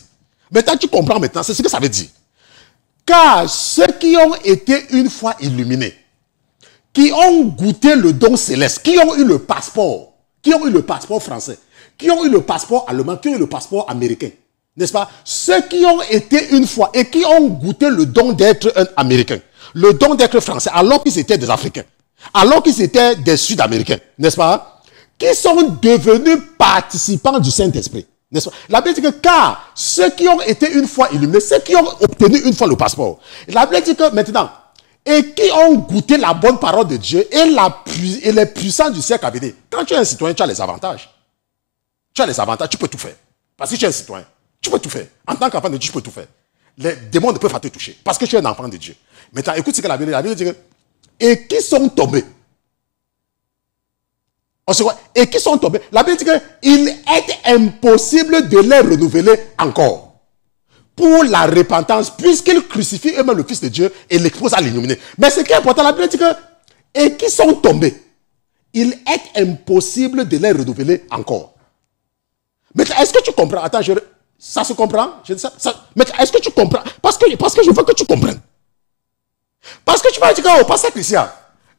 Maintenant, tu comprends maintenant, c'est ce que ça veut dire. Car ceux qui ont été une fois illuminés, qui ont goûté le don céleste, qui ont eu le passeport français, qui ont eu le passeport allemand, qui ont eu le passeport américain, n'est-ce pas? Ceux qui ont été une fois et qui ont goûté le don d'être un Américain, le don d'être français, alors qu'ils étaient des Africains, alors qu'ils étaient des Sud-Américains, n'est-ce pas? Qui sont devenus participants du Saint-Esprit. N'est-ce pas? La Bible dit que car ceux qui ont été une fois illuminés, ceux qui ont obtenu une fois le passeport, la Bible dit que maintenant, et qui ont goûté la bonne parole de Dieu et les puissances du siècle à venir. Quand tu es un citoyen, tu as les avantages. Tu as les avantages, tu peux tout faire. Parce que tu es un citoyen, tu peux tout faire. En tant qu'enfant de Dieu, tu peux tout faire. Les démons ne peuvent pas te toucher parce que tu es un enfant de Dieu. Maintenant, écoute ce que la Bible dit que, et qui sont tombés. Et qui sont tombés. La Bible dit qu'il est impossible de les renouveler encore pour la repentance, puisqu'ils crucifient eux-mêmes le Fils de Dieu et l'exposent à l'illuminé. Mais ce qui est important, la Bible dit que, et qui sont tombés, il est impossible de les renouveler encore. Mais est-ce que tu comprends? Attends, ça se comprend? Mais est-ce que tu comprends? Parce que je veux que tu comprennes. Parce que tu vas dire, oh, pasteur Christian,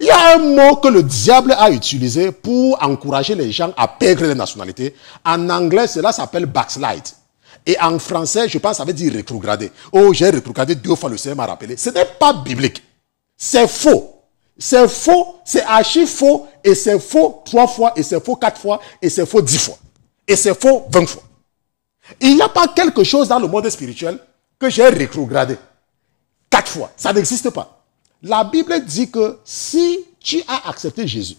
il y a un mot que le diable a utilisé pour encourager les gens à perdre les nationalités. En anglais, cela s'appelle backslide. Et en français, je pense, ça veut dire rétrograder. Oh, j'ai rétrogradé 2 fois, le Seigneur m'a rappelé. Ce n'est pas biblique. C'est faux. C'est faux, c'est archi faux, et c'est faux 3 fois, et c'est faux 4 fois, et c'est faux 10 fois. Et c'est faux 20 fois. Il n'y a pas quelque chose dans le monde spirituel que j'ai rétrogradé 4 fois. Ça n'existe pas. La Bible dit que si tu as accepté Jésus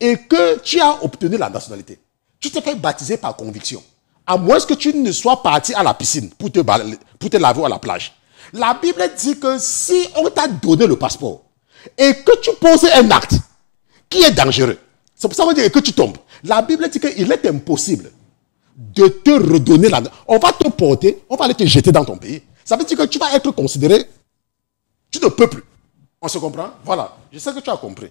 et que tu as obtenu la nationalité, tu t'es fait baptiser par conviction. À moins que tu ne sois parti à la piscine pour te laver à la plage. La Bible dit que si on t'a donné le passeport et que tu poses un acte qui est dangereux, c'est pour ça qu'on dit que tu tombes. La Bible dit qu'il est impossible de te redonner la... On va te porter, on va aller te jeter dans ton pays. Ça veut dire que tu vas être considéré, tu ne peux plus. On se comprend? Voilà. Je sais que tu as compris.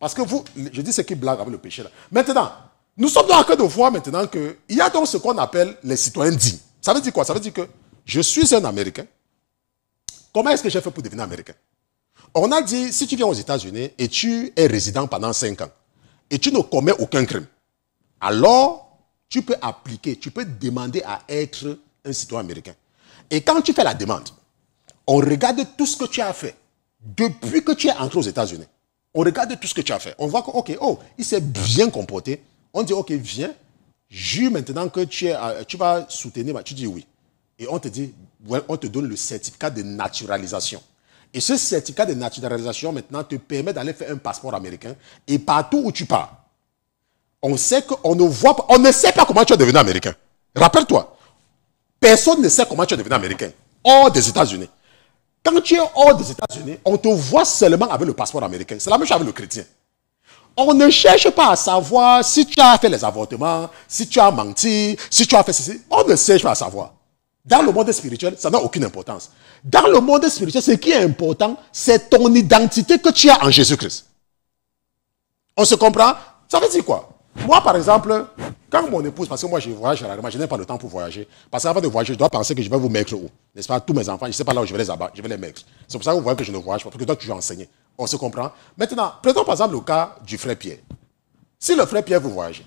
Parce que vous, je dis ce qui blague avec le péché là. Maintenant, nous sommes dans un cas de voir maintenant qu'il y a donc ce qu'on appelle les citoyens dignes. Ça veut dire quoi? Ça veut dire que je suis un Américain. Comment est-ce que j'ai fait pour devenir Américain? On a dit, si tu viens aux États-Unis et tu es résident pendant 5 ans et tu ne commets aucun crime, alors tu peux appliquer, tu peux demander à être un citoyen américain. Et quand tu fais la demande, on regarde tout ce que tu as fait depuis que tu es entré aux États-Unis. On regarde tout ce que tu as fait. On voit que, ok, oh, il s'est bien comporté. On dit, ok, viens, jure maintenant que tu vas soutenir. Tu dis oui. Et on te dit, ouais, on te donne le certificat de naturalisation. Et ce certificat de naturalisation, maintenant, te permet d'aller faire un passeport américain. Et partout où tu pars, On sait qu'on ne voit pas, on ne sait pas comment tu es devenu américain. Rappelle-toi, personne ne sait comment tu es devenu américain, hors des États-Unis. Quand tu es hors des États-Unis, on te voit seulement avec le passeport américain. C'est la même chose avec le chrétien. On ne cherche pas à savoir si tu as fait les avortements, si tu as menti, si tu as fait ceci. On ne cherche pas à savoir. Dans le monde spirituel, ça n'a aucune importance. Dans le monde spirituel, ce qui est important, c'est ton identité que tu as en Jésus-Christ. On se comprend? Ça veut dire quoi? Moi, par exemple, quand mon épouse, parce que moi je voyage rarement, je n'ai pas le temps pour voyager. Parce qu'avant de voyager, je dois penser que je vais vous mettre où? N'est-ce pas? Tous mes enfants, je ne sais pas là où je vais les abattre, je vais les mettre. C'est pour ça que vous voyez que je ne voyage pas, parce que toi tu vas enseigner. On se comprend? Maintenant, prenons par exemple le cas du frère Pierre. Si le frère Pierre veut voyager,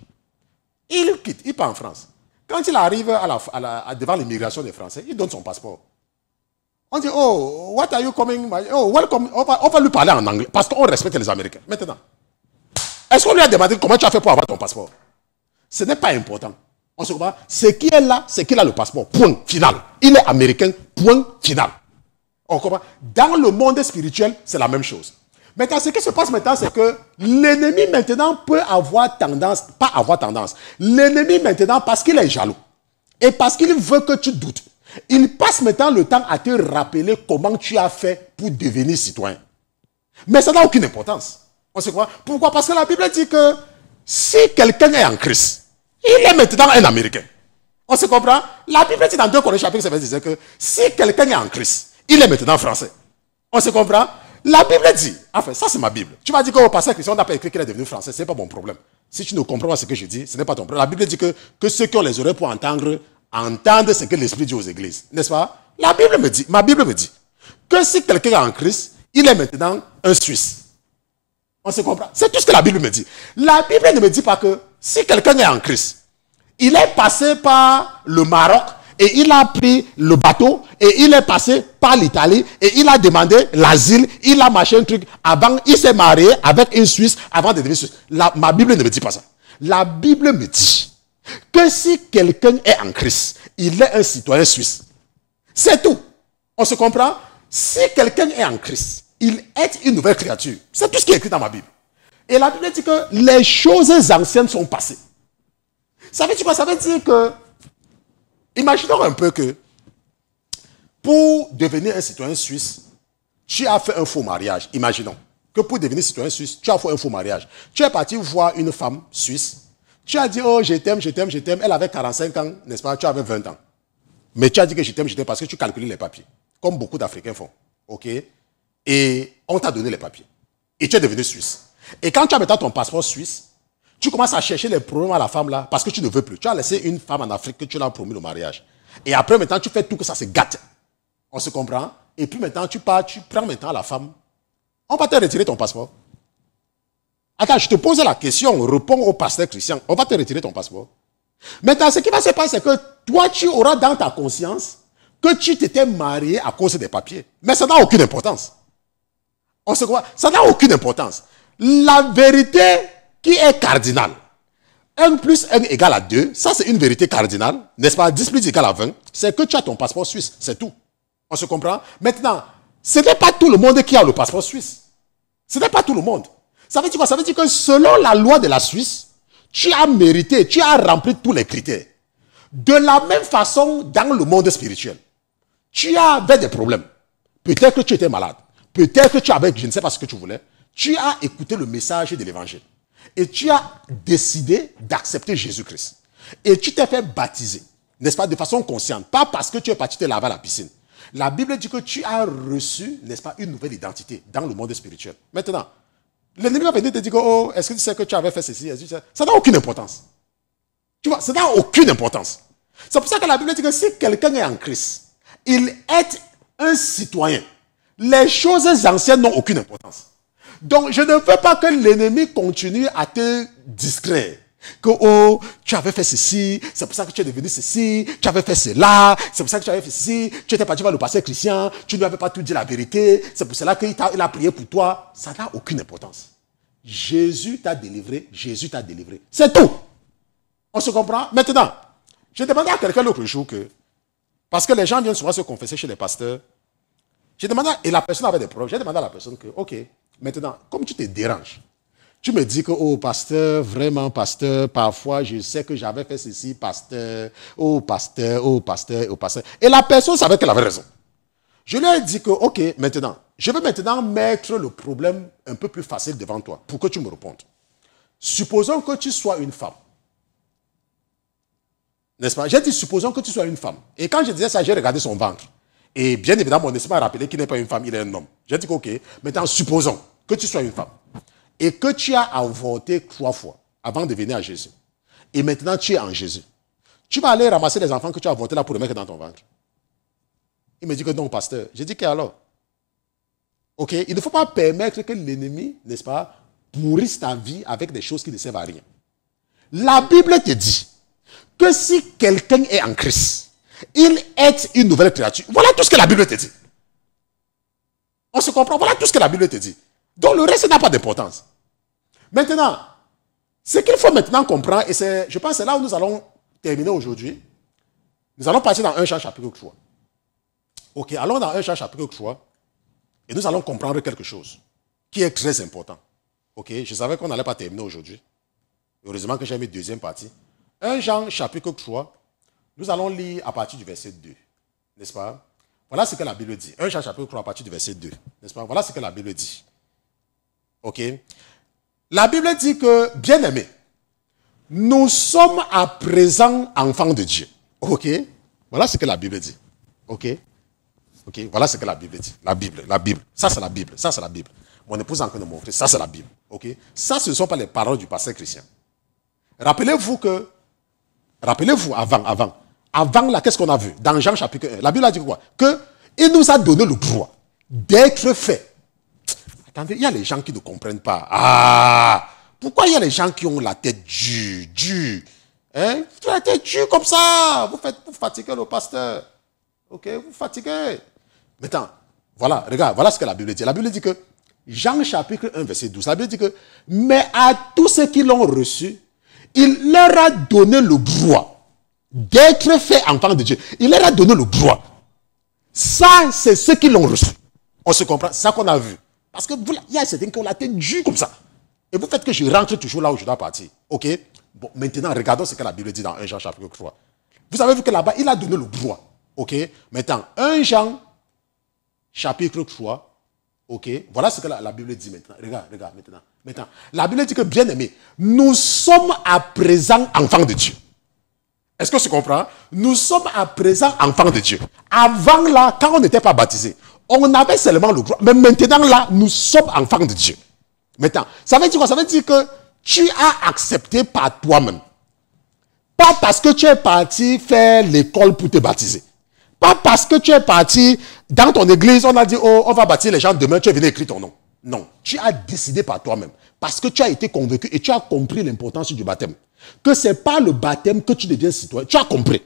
il quitte, il part en France. Quand il arrive devant l'immigration des Français, il donne son passeport. On dit, oh, what are you coming? Oh, welcome. On va lui parler en anglais, parce qu'on respecte les Américains. Maintenant, est-ce qu'on lui a demandé comment tu as fait pour avoir ton passeport? Ce n'est pas important. On se comprend? Ce qui est là, c'est qu'il a le passeport. Point final. Il est américain. Point final. On comprend? Dans le monde spirituel, c'est la même chose. Maintenant, ce qui se passe maintenant, c'est que l'ennemi maintenant peut avoir tendance, pas avoir tendance. L'ennemi maintenant, parce qu'il est jaloux et parce qu'il veut que tu doutes, il passe maintenant le temps à te rappeler comment tu as fait pour devenir citoyen. Mais ça n'a aucune importance. On sait quoi? Pourquoi? Parce que la Bible dit que si quelqu'un est en Christ, il est maintenant un Américain. On se comprend? La Bible dit dans 2 Corinthiens chapitre 7, disait que si quelqu'un est en Christ, il est maintenant français. On se comprend? La Bible dit, enfin ça c'est ma Bible. Tu vas dire que au pasteur Christian n'a pas écrit qu'il est devenu français, ce n'est pas mon problème. Si tu ne comprends pas ce que je dis, ce n'est pas ton problème. La Bible dit que ceux qui ont les oreilles pour entendre, entendent ce que l'Esprit dit aux églises. N'est-ce pas? La Bible me dit, ma Bible me dit, que si quelqu'un est en Christ, il est maintenant un Suisse. On se comprend? C'est tout ce que la Bible me dit. La Bible ne me dit pas que si quelqu'un est en Christ, il est passé par le Maroc et il a pris le bateau et il est passé par l'Italie et il a demandé l'asile, il a marché un truc avant, il s'est marié avec une Suisse avant de devenir Suisse. Ma Bible ne me dit pas ça. La Bible me dit que si quelqu'un est en Christ, il est un citoyen suisse. C'est tout. On se comprend? Si quelqu'un est en Christ, il est une nouvelle créature. C'est tout ce qui est écrit dans ma Bible. Et la Bible dit que les choses anciennes sont passées. Ça veut dire quoi? Ça veut dire que, imaginons un peu que, pour devenir un citoyen suisse, tu as fait un faux mariage. Imaginons que pour devenir citoyen suisse, tu as fait un faux mariage. Tu es parti voir une femme suisse. Tu as dit, oh, je t'aime, je t'aime, je t'aime. Elle avait 45 ans, n'est-ce pas? Tu avais 20 ans. Mais tu as dit que je t'aime parce que tu calcules les papiers. Comme beaucoup d'Africains font. OK? Et on t'a donné les papiers. Et tu es devenu suisse. Et quand tu as maintenant ton passeport suisse, tu commences à chercher les problèmes à la femme là parce que tu ne veux plus. Tu as laissé une femme en Afrique que tu l'as promis le mariage. Et après maintenant, tu fais tout que ça se gâte. On se comprend? Et puis maintenant, tu pars, tu prends maintenant la femme. On va te retirer ton passeport. Attends, je te pose la question, réponds au pasteur Christian. On va te retirer ton passeport. Maintenant, ce qui va se passer, c'est que toi, tu auras dans ta conscience que tu t'étais marié à cause des papiers. Mais ça n'a aucune importance. On se croit, ça n'a aucune importance. La vérité qui est cardinale, 1 plus 1 égale à 2, ça c'est une vérité cardinale, n'est-ce pas? 10 plus égale à 20, c'est que tu as ton passeport suisse, c'est tout. On se comprend? Maintenant, ce n'est pas tout le monde qui a le passeport suisse. Ce n'est pas tout le monde. Ça veut dire quoi? Ça veut dire que selon la loi de la Suisse, tu as mérité, tu as rempli tous les critères. De la même façon, dans le monde spirituel, tu avais des problèmes. Peut-être que tu étais malade. Peut-être que tu avais, je ne sais pas ce que tu voulais. Tu as écouté le message de l'évangile. Et tu as décidé d'accepter Jésus-Christ. Et tu t'es fait baptiser, n'est-ce pas, de façon consciente. Pas parce que tu es parti te laver à la piscine. La Bible dit que tu as reçu, n'est-ce pas, une nouvelle identité dans le monde spirituel. Maintenant, l'ennemi va venir te dire que, oh, est-ce que tu sais que tu avais fait ceci? Ça n'a aucune importance. Tu vois, ça n'a aucune importance. C'est pour ça que la Bible dit que si quelqu'un est en Christ, il est un citoyen. Les choses anciennes n'ont aucune importance. Donc, je ne veux pas que l'ennemi continue à te distraire. Que, oh, tu avais fait ceci, c'est pour ça que tu es devenu ceci, tu avais fait cela, c'est pour ça que tu avais fait ceci, tu étais parti voir le pasteur Christian, tu ne lui avais pas tout dit la vérité, c'est pour cela qu'il a prié pour toi. Ça n'a aucune importance. Jésus t'a délivré, Jésus t'a délivré. C'est tout. On se comprend? Maintenant, j'ai demandé à quelqu'un l'autre jour que, parce que les gens viennent souvent se confesser chez les pasteurs, j'ai demandé, et la personne avait des preuves, j'ai demandé à la personne que, ok, maintenant, comme tu te déranges, Tu me dis que, oh, pasteur, vraiment, pasteur, parfois, je sais que j'avais fait ceci, pasteur, oh, pasteur, oh, pasteur, oh, pasteur. Et la personne savait qu'elle avait raison. Je lui ai dit que, ok, maintenant, je vais maintenant mettre le problème un peu plus facile devant toi pour que tu me répondes. Supposons que tu sois une femme. N'est-ce pas? J'ai dit, supposons que tu sois une femme. Et quand je disais ça, j'ai regardé son ventre. Et bien évidemment, mon esprit m'a rappelé qu'il n'est pas une femme, il est un homme. J'ai dit, ok, maintenant, supposons que tu sois une femme. Et que tu as avorté 3 fois avant de venir à Jésus. Et maintenant, tu es en Jésus. Tu vas aller ramasser les enfants que tu as avortés là pour les mettre dans ton ventre. Il me dit que non, pasteur. J'ai dit qu'alors? Ok, il ne faut pas permettre que l'ennemi, n'est-ce pas, pourrisse ta vie avec des choses qui ne servent à rien. La Bible te dit que si quelqu'un est en Christ, il est une nouvelle créature. Voilà tout ce que la Bible te dit. On se comprend? Voilà tout ce que la Bible te dit. Donc le reste n'a pas d'importance. Maintenant, ce qu'il faut maintenant comprendre, et je pense que c'est là où nous allons terminer aujourd'hui. Nous allons passer dans 1 Jean chapitre 3. Ok, allons dans 1 Jean chapitre 3 et nous allons comprendre quelque chose qui est très important. Ok, je savais qu'on n'allait pas terminer aujourd'hui. Heureusement que j'ai mis deuxième partie. 1 Jean chapitre 3, nous allons lire à partir du verset 2. N'est-ce pas? Voilà ce que la Bible dit. 1 Jean chapitre 3 à partir du verset 2. N'est-ce pas? Voilà ce que la Bible dit. Ok. La Bible dit que, bien-aimés, nous sommes à présent enfants de Dieu. Ok. Voilà ce que la Bible dit. Ok. Ok. Voilà ce que la Bible dit. La Bible. Ça, c'est la Bible. Ça, c'est la Bible. Mon épouse a encore de montrer. Ça, c'est la Bible. Ok. Ça, ce ne sont pas les paroles du pasteur Christian. Rappelez-vous avant là, qu'est-ce qu'on a vu? Dans Jean chapitre 1, la Bible a dit quoi? Qu'il nous a donné le droit d'être fait. Attendez, il y a les gens qui ne comprennent pas. Ah, pourquoi il y a les gens qui ont la tête dure? Hein? La tête dure comme ça. Vous fatiguez le pasteur. Ok, vous fatiguez. Maintenant, voilà, regarde, voilà ce que la Bible dit. La Bible dit que, Jean chapitre 1, verset 12, la Bible dit que, mais à tous ceux qui l'ont reçu, il leur a donné le droit d'être fait enfants de Dieu. Il leur a donné le droit. Ça, c'est ceux qui l'ont reçu. On se comprend? C'est ça qu'on a vu. Parce que il y a certains qui ont la tête dure comme ça. Et vous faites que je rentre toujours là où je dois partir. Ok? Bon, maintenant, regardons ce que la Bible dit dans 1 Jean chapitre 3. Vous avez vu que là-bas, il a donné le droit. Ok? Maintenant, 1 Jean chapitre 3. Ok? Voilà ce que la Bible dit maintenant. Regarde maintenant. Maintenant, la Bible dit que, bien aimé, nous sommes à présent enfants de Dieu. Est-ce que tu comprends? Nous sommes à présent enfants de Dieu. Avant là, quand on n'était pas baptisé, on avait seulement le droit. Mais maintenant là, nous sommes enfants de Dieu. Maintenant, ça veut dire quoi? Ça veut dire que tu as accepté par toi-même. Pas parce que tu es parti faire l'école pour te baptiser. Pas parce que tu es parti dans ton église, on a dit, oh, on va baptiser les gens demain, tu es venu écrire ton nom. Non, tu as décidé par toi-même. Parce que tu as été convaincu et tu as compris l'importance du baptême. Que ce n'est pas le baptême que tu deviens citoyen. Tu as compris.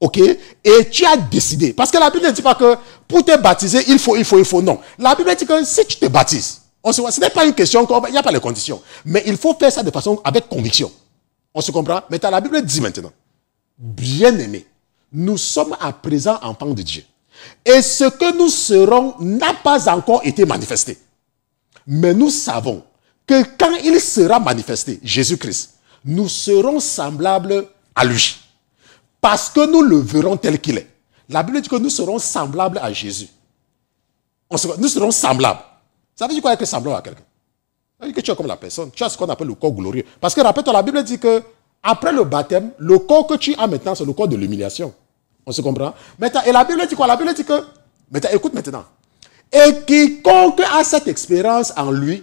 Ok? Et tu as décidé. Parce que la Bible ne dit pas que pour te baptiser, il faut. Non. La Bible dit que si tu te baptises, ce n'est pas une question, il n'y a pas les conditions. Mais il faut faire ça de façon avec conviction. On se comprend? Mais la Bible dit maintenant, bien-aimés, nous sommes à présent enfants de Dieu. Et ce que nous serons n'a pas encore été manifesté. Mais nous savons que quand il sera manifesté, Jésus-Christ, nous serons semblables à lui. Parce que nous le verrons tel qu'il est. La Bible dit que nous serons semblables à Jésus. Nous serons semblables. Ça veut dire quoi être semblable à quelqu'un? Ça veut dire que tu es comme la personne. Tu as ce qu'on appelle le corps glorieux. Parce que rappelle-toi, la Bible dit que après le baptême, le corps que tu as maintenant, c'est le corps de l'humiliation. On se comprend? Maintenant, et la Bible dit quoi? La Bible dit que, maintenant, écoute maintenant. Et quiconque a cette expérience en lui,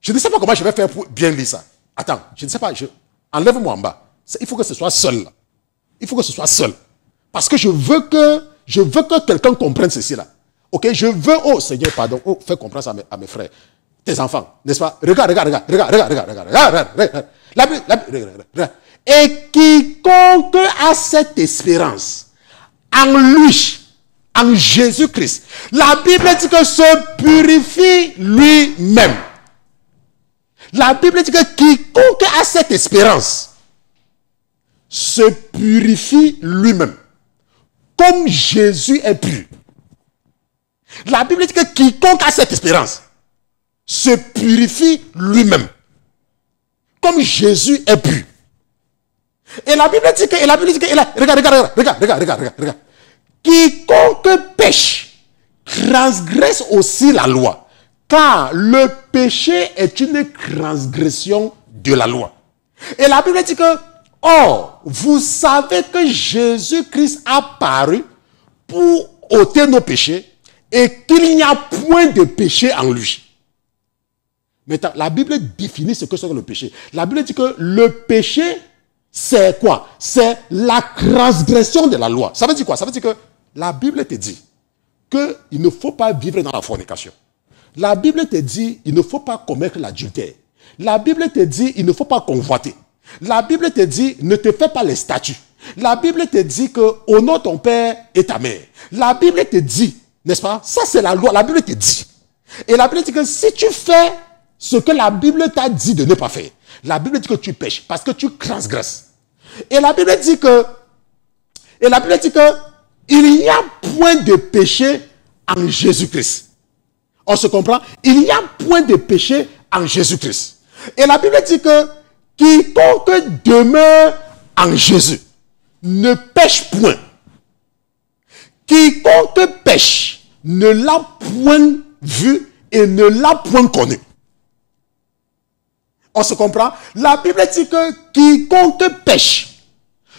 je ne sais pas comment je vais faire pour bien lire ça. Attends, je ne sais pas, enlève-moi en bas. Il faut que ce soit seul. Il faut que ce soit seul. Parce que je veux que quelqu'un comprenne ceci là. Ok, je veux, oh Seigneur, pardon, oh, fais comprendre ça à mes frères, tes enfants, n'est-ce pas? Regarde. La Bible, regarde. Et quiconque a cette espérance en lui, en Jésus-Christ, la Bible dit que se purifie lui-même. La Bible dit que quiconque a cette espérance se purifie lui-même, comme Jésus est pur. La Bible dit que quiconque a cette espérance se purifie lui-même. Comme Jésus est pur. Et la Bible dit que, regarde. Quiconque pêche transgresse aussi la loi. Car le péché est une transgression de la loi. Et la Bible dit que, or, vous savez que Jésus-Christ a paru pour ôter nos péchés et qu'il n'y a point de péché en lui. Maintenant, la Bible définit ce que c'est le péché. La Bible dit que le péché, c'est quoi? C'est la transgression de la loi. Ça veut dire quoi? Ça veut dire que la Bible te dit qu'il ne faut pas vivre dans la fornication. La Bible te dit qu'il ne faut pas commettre l'adultère. La Bible te dit qu'il ne faut pas convoiter. La Bible te dit ne te fais pas les statuts. La Bible te dit que honore ton père et ta mère. La Bible te dit, n'est-ce pas? Ça c'est la loi. La Bible te dit. Et la Bible dit que si tu fais ce que la Bible t'a dit de ne pas faire, la Bible dit que tu pêches parce que tu transgresses. Et la Bible dit que il n'y a point de péché en Jésus-Christ. On se comprend? Il n'y a point de péché en Jésus-Christ. Et la Bible dit que quiconque demeure en Jésus ne pêche point. Quiconque pêche ne l'a point vu et ne l'a point connu. On se comprend? La Bible dit que quiconque pêche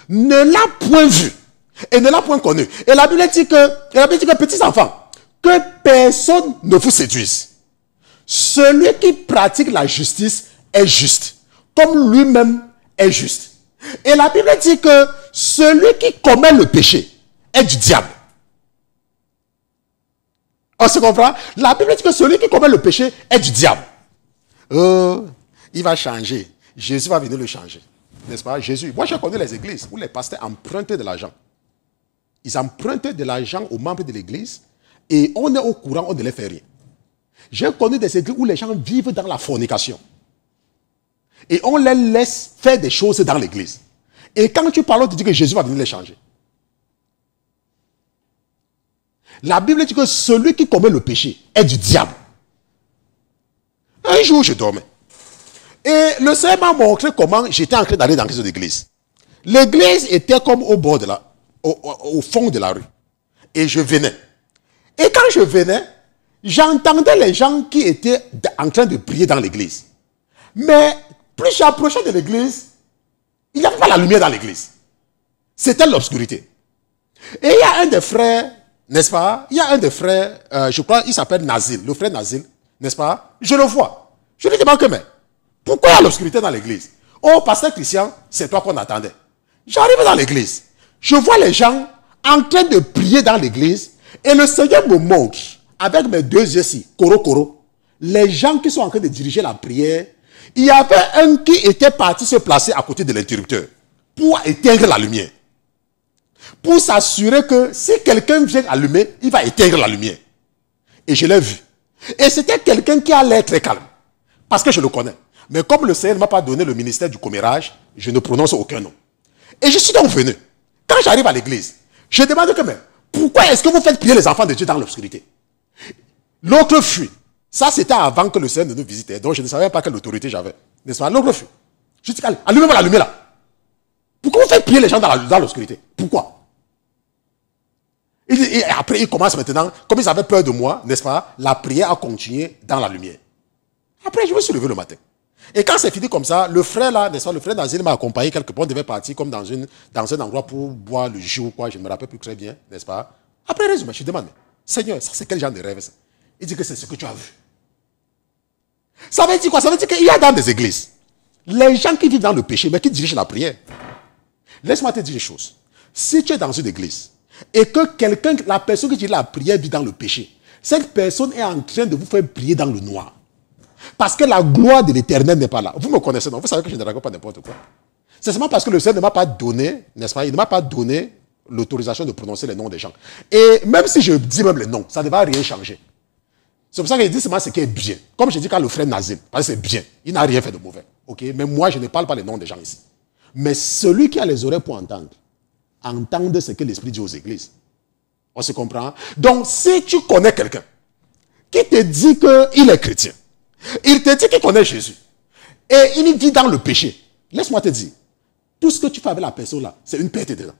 ne l'a point vu et ne l'a point connu. Et la Bible dit que petits enfants, que personne ne vous séduise. Celui qui pratique la justice est juste, comme lui-même est juste. Et la Bible dit que celui qui commet le péché est du diable. On se comprend? La Bible dit que celui qui commet le péché est du diable. Il va changer. Jésus va venir le changer. N'est-ce pas? Jésus. Moi, j'ai connu les églises où les pasteurs empruntaient de l'argent. Ils empruntaient de l'argent aux membres de l'église et on est au courant, on ne les fait rien. J'ai connu des églises où les gens vivent dans la fornication. Et on les laisse faire des choses dans l'église. Et quand tu parles, tu dis que Jésus va venir les changer. La Bible dit que celui qui commet le péché est du diable. Un jour, je dormais. Et le Seigneur m'a montré comment j'étais en train d'aller dans cette église. L'église était comme au bord de au fond de la rue. Et je venais. Et quand je venais, j'entendais les gens qui étaient en train de prier dans l'église. Mais plus j'approchais de l'église, il n'y avait pas la lumière dans l'église. C'était l'obscurité. Et il y a un des frères, n'est-ce pas? Il y a un des frères, je crois, il s'appelle Nazil, le frère Nazil, n'est-ce pas? Je le vois. Je lui demande que, mais pourquoi il y a l'obscurité dans l'église? Oh, pasteur Christian, c'est toi qu'on attendait. J'arrive dans l'église. Je vois les gens en train de prier dans l'église et le Seigneur me montre, avec mes deux yeux-ci, coro, les gens qui sont en train de diriger la prière. Il y avait un qui était parti se placer à côté de l'interrupteur pour éteindre la lumière. Pour s'assurer que si quelqu'un vient allumer, il va éteindre la lumière. Et je l'ai vu. Et c'était quelqu'un qui a l'air très calme. Parce que je le connais. Mais comme le Seigneur ne m'a pas donné le ministère du commérage, je ne prononce aucun nom. Et je suis donc venu. Quand j'arrive à l'église, je demande que, mais pourquoi est-ce que vous faites prier les enfants de Dieu dans l'obscurité? L'autre fuit. Ça, c'était avant que le Seigneur ne nous visitait. Donc, je ne savais pas quelle autorité j'avais. N'est-ce pas? L'autre fuit. Je dis, allumez-moi la lumière là. Pourquoi vous faites prier les gens dans l'obscurité? Pourquoi? Et après, il commence maintenant, comme ils avaient peur de moi, n'est-ce pas? La prière a continué dans la lumière. Après, je me suis levé le matin. Et quand c'est fini comme ça, le frère là, n'est-ce pas? Le frère Nazil m'a accompagné quelque part. On devait partir comme dans un endroit pour boire le jus ou quoi. Je ne me rappelle plus très bien, n'est-ce pas? Après, résumé, je demande, Seigneur, ça c'est quel genre de rêve ça? Il dit que c'est ce que tu as vu. Ça veut dire quoi? Ça veut dire qu'il y a dans des églises les gens qui vivent dans le péché, mais qui dirigent la prière. Laisse-moi te dire une chose. Si tu es dans une église et que quelqu'un, la personne qui dirige la prière vit dans le péché, cette personne est en train de vous faire prier dans le noir. Parce que la gloire de l'Éternel n'est pas là. Vous me connaissez, non? Vous savez que je ne raconte pas n'importe quoi. C'est seulement parce que le Seigneur ne m'a pas donné, n'est-ce pas? Il ne m'a pas donné l'autorisation de prononcer les noms des gens. Et même si je dis même les noms, ça ne va rien changer. C'est pour ça que je dis seulement ce qui est bien. Comme je dis quand le frère Nazim, parce que c'est bien. Il n'a rien fait de mauvais. Okay? Mais moi, je ne parle pas les noms des gens ici. Mais celui qui a les oreilles pour entendre, entende ce que l'Esprit dit aux églises. On se comprend? Donc, si tu connais quelqu'un qui te dit qu'il est chrétien, Il te dit qu'il connaît Jésus. Et il vit dans le péché. Laisse-moi te dire, tout ce que tu fais avec la personne là, c'est une perte dedans.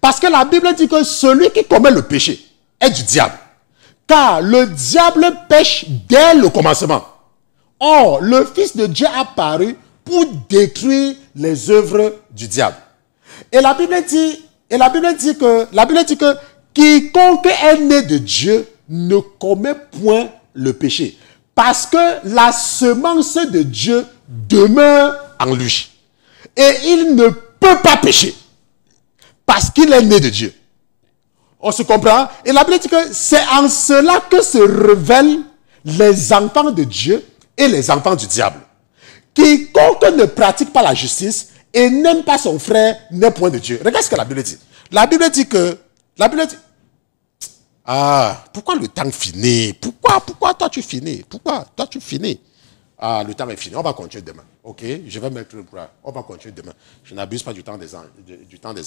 Parce que la Bible dit que celui qui commet le péché est du diable. Car le diable pêche dès le commencement. Or, le Fils de Dieu a paru pour détruire les œuvres du diable. Et la Bible dit que quiconque est né de Dieu ne commet point le péché. Parce que la semence de Dieu demeure en lui. Et il ne peut pas pécher. Parce qu'il est né de Dieu. On se comprend? Et la Bible dit que c'est en cela que se révèlent les enfants de Dieu et les enfants du diable. Quiconque ne pratique pas la justice et n'aime pas son frère n'est point de Dieu. Regarde ce que la Bible dit. La Bible dit que... Ah, pourquoi le temps finit? Pourquoi toi tu finis? Pourquoi toi tu finis? Ah, le temps est fini. On va continuer demain. Ok? Je vais mettre le bras. On va continuer demain. Je n'abuse pas du temps des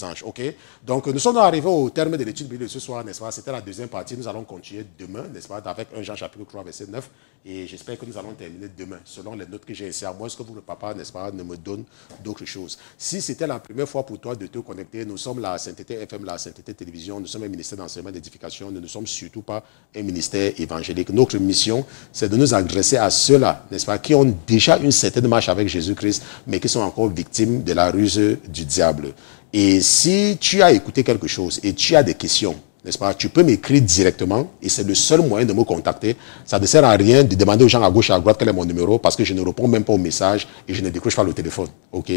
anges. Ok? Donc, nous sommes arrivés au terme de l'étude biblique de ce soir, n'est-ce pas? C'était la deuxième partie. Nous allons continuer demain, n'est-ce pas? Avec 1 Jean chapitre 3, verset 9. Et j'espère que nous allons terminer demain, selon les notes que j'ai ici. À moins que vous, le papa, n'est-ce pas, ne me donne d'autres choses. Si c'était la première fois pour toi de te connecter, nous sommes la Sainteté FM, la Sainteté Télévision. Nous sommes un ministère d'enseignement et d'édification. Nous ne sommes surtout pas un ministère évangélique. Notre mission, c'est de nous adresser à ceux-là, n'est-ce pas, qui ont déjà une certaine marche avec Jésus-Christ, mais qui sont encore victimes de la ruse du diable. Et si tu as écouté quelque chose et tu as des questions, n'est-ce pas, tu peux m'écrire directement et c'est le seul moyen de me contacter. Ça ne sert à rien de demander aux gens à gauche et à droite quel est mon numéro parce que je ne réponds même pas aux messages et je ne décroche pas le téléphone. Ok?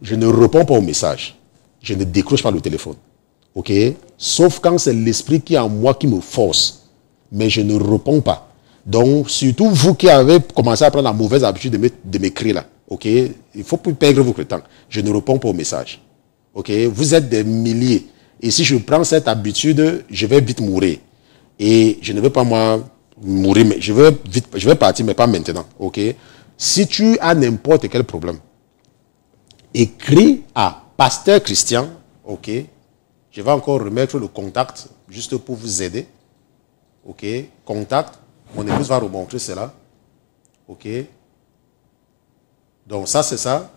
Je ne réponds pas aux messages. Je ne décroche pas le téléphone. Ok? Sauf quand c'est l'esprit qui est en moi qui me force. Mais je ne réponds pas. Donc, surtout vous qui avez commencé à prendre la mauvaise habitude de m'écrire là. Ok? Il ne faut plus perdre votre temps. Je ne réponds pas aux messages. Ok? Vous êtes des milliers. Et si je prends cette habitude, je vais vite mourir. Et je ne veux pas moi mourir, mais je vais partir, mais pas maintenant. Ok? Si tu as n'importe quel problème, écris à Pasteur Christian. Ok? Je vais encore remettre le contact juste pour vous aider. Ok? Contact. Mon épouse va remontrer cela. Ok? Donc ça, c'est ça.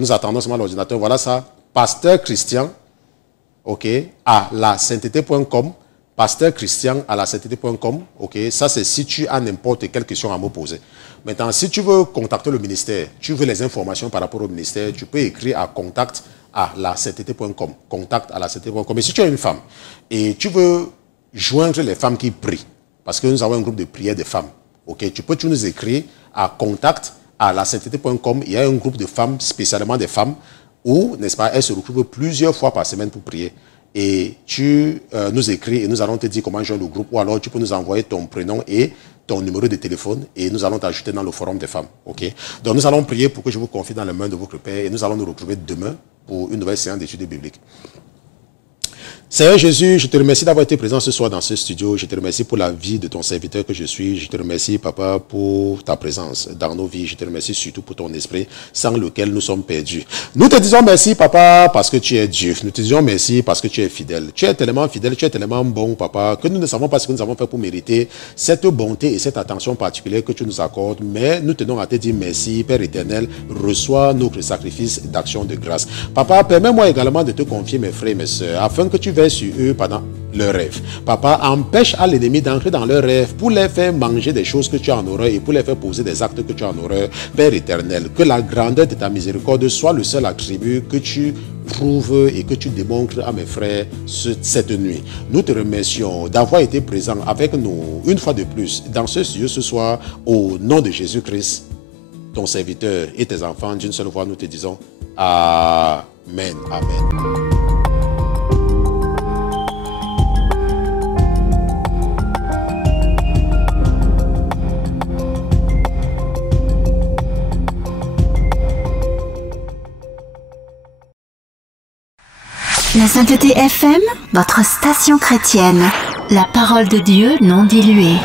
Nous attendons seulement l'ordinateur. Voilà ça. Pasteur Christian. Ok, à la sainteté.com, Pasteur Christian à la sainteté.com. Ok, ça c'est si tu as n'importe quelle question à me poser. Maintenant, si tu veux contacter le ministère, tu veux les informations par rapport au ministère, tu peux écrire à contact à la sainteté.com. Contact à la sainteté.com. Et si tu es une femme et tu veux joindre les femmes qui prient, parce que nous avons un groupe de prière des femmes, ok, tu peux nous écrire à contact à la sainteté.com. Il y a un groupe de femmes, spécialement des femmes, où, n'est-ce pas, elles se retrouvent plusieurs fois par semaine pour prier. Et tu nous écris et nous allons te dire comment joindre le groupe. Ou alors tu peux nous envoyer ton prénom et ton numéro de téléphone et nous allons t'ajouter dans le forum des femmes. Ok? Donc nous allons prier pour que je vous confie dans les mains de votre Père et nous allons nous retrouver demain pour une nouvelle séance d'études bibliques. Seigneur Jésus, je te remercie d'avoir été présent ce soir dans ce studio. Je te remercie pour la vie de ton serviteur que je suis. Je te remercie, Papa, pour ta présence dans nos vies. Je te remercie surtout pour ton esprit sans lequel nous sommes perdus. Nous te disons merci, Papa, parce que tu es Dieu. Nous te disons merci parce que tu es fidèle. Tu es tellement fidèle, tu es tellement bon, Papa, que nous ne savons pas ce que nous avons fait pour mériter cette bonté et cette attention particulière que tu nous accordes. Mais nous tenons à te dire merci, Père éternel. Reçois notre sacrifice d'action de grâce. Papa, permets-moi également de te confier mes frères et mes sœurs, afin que tu sur eux pendant leurs rêves. Papa, empêche à l'ennemi d'entrer dans leurs rêves pour les faire manger des choses que tu as en horreur et pour les faire poser des actes que tu as en horreur. Père éternel, que la grandeur de ta miséricorde soit le seul attribut que tu prouves et que tu démontres à mes frères cette nuit. Nous te remercions d'avoir été présent avec nous une fois de plus dans ce studio ce soir au nom de Jésus-Christ, ton serviteur et tes enfants. D'une seule voix, nous te disons Amen. Amen. La Sainteté FM, votre station chrétienne. La parole de Dieu non diluée.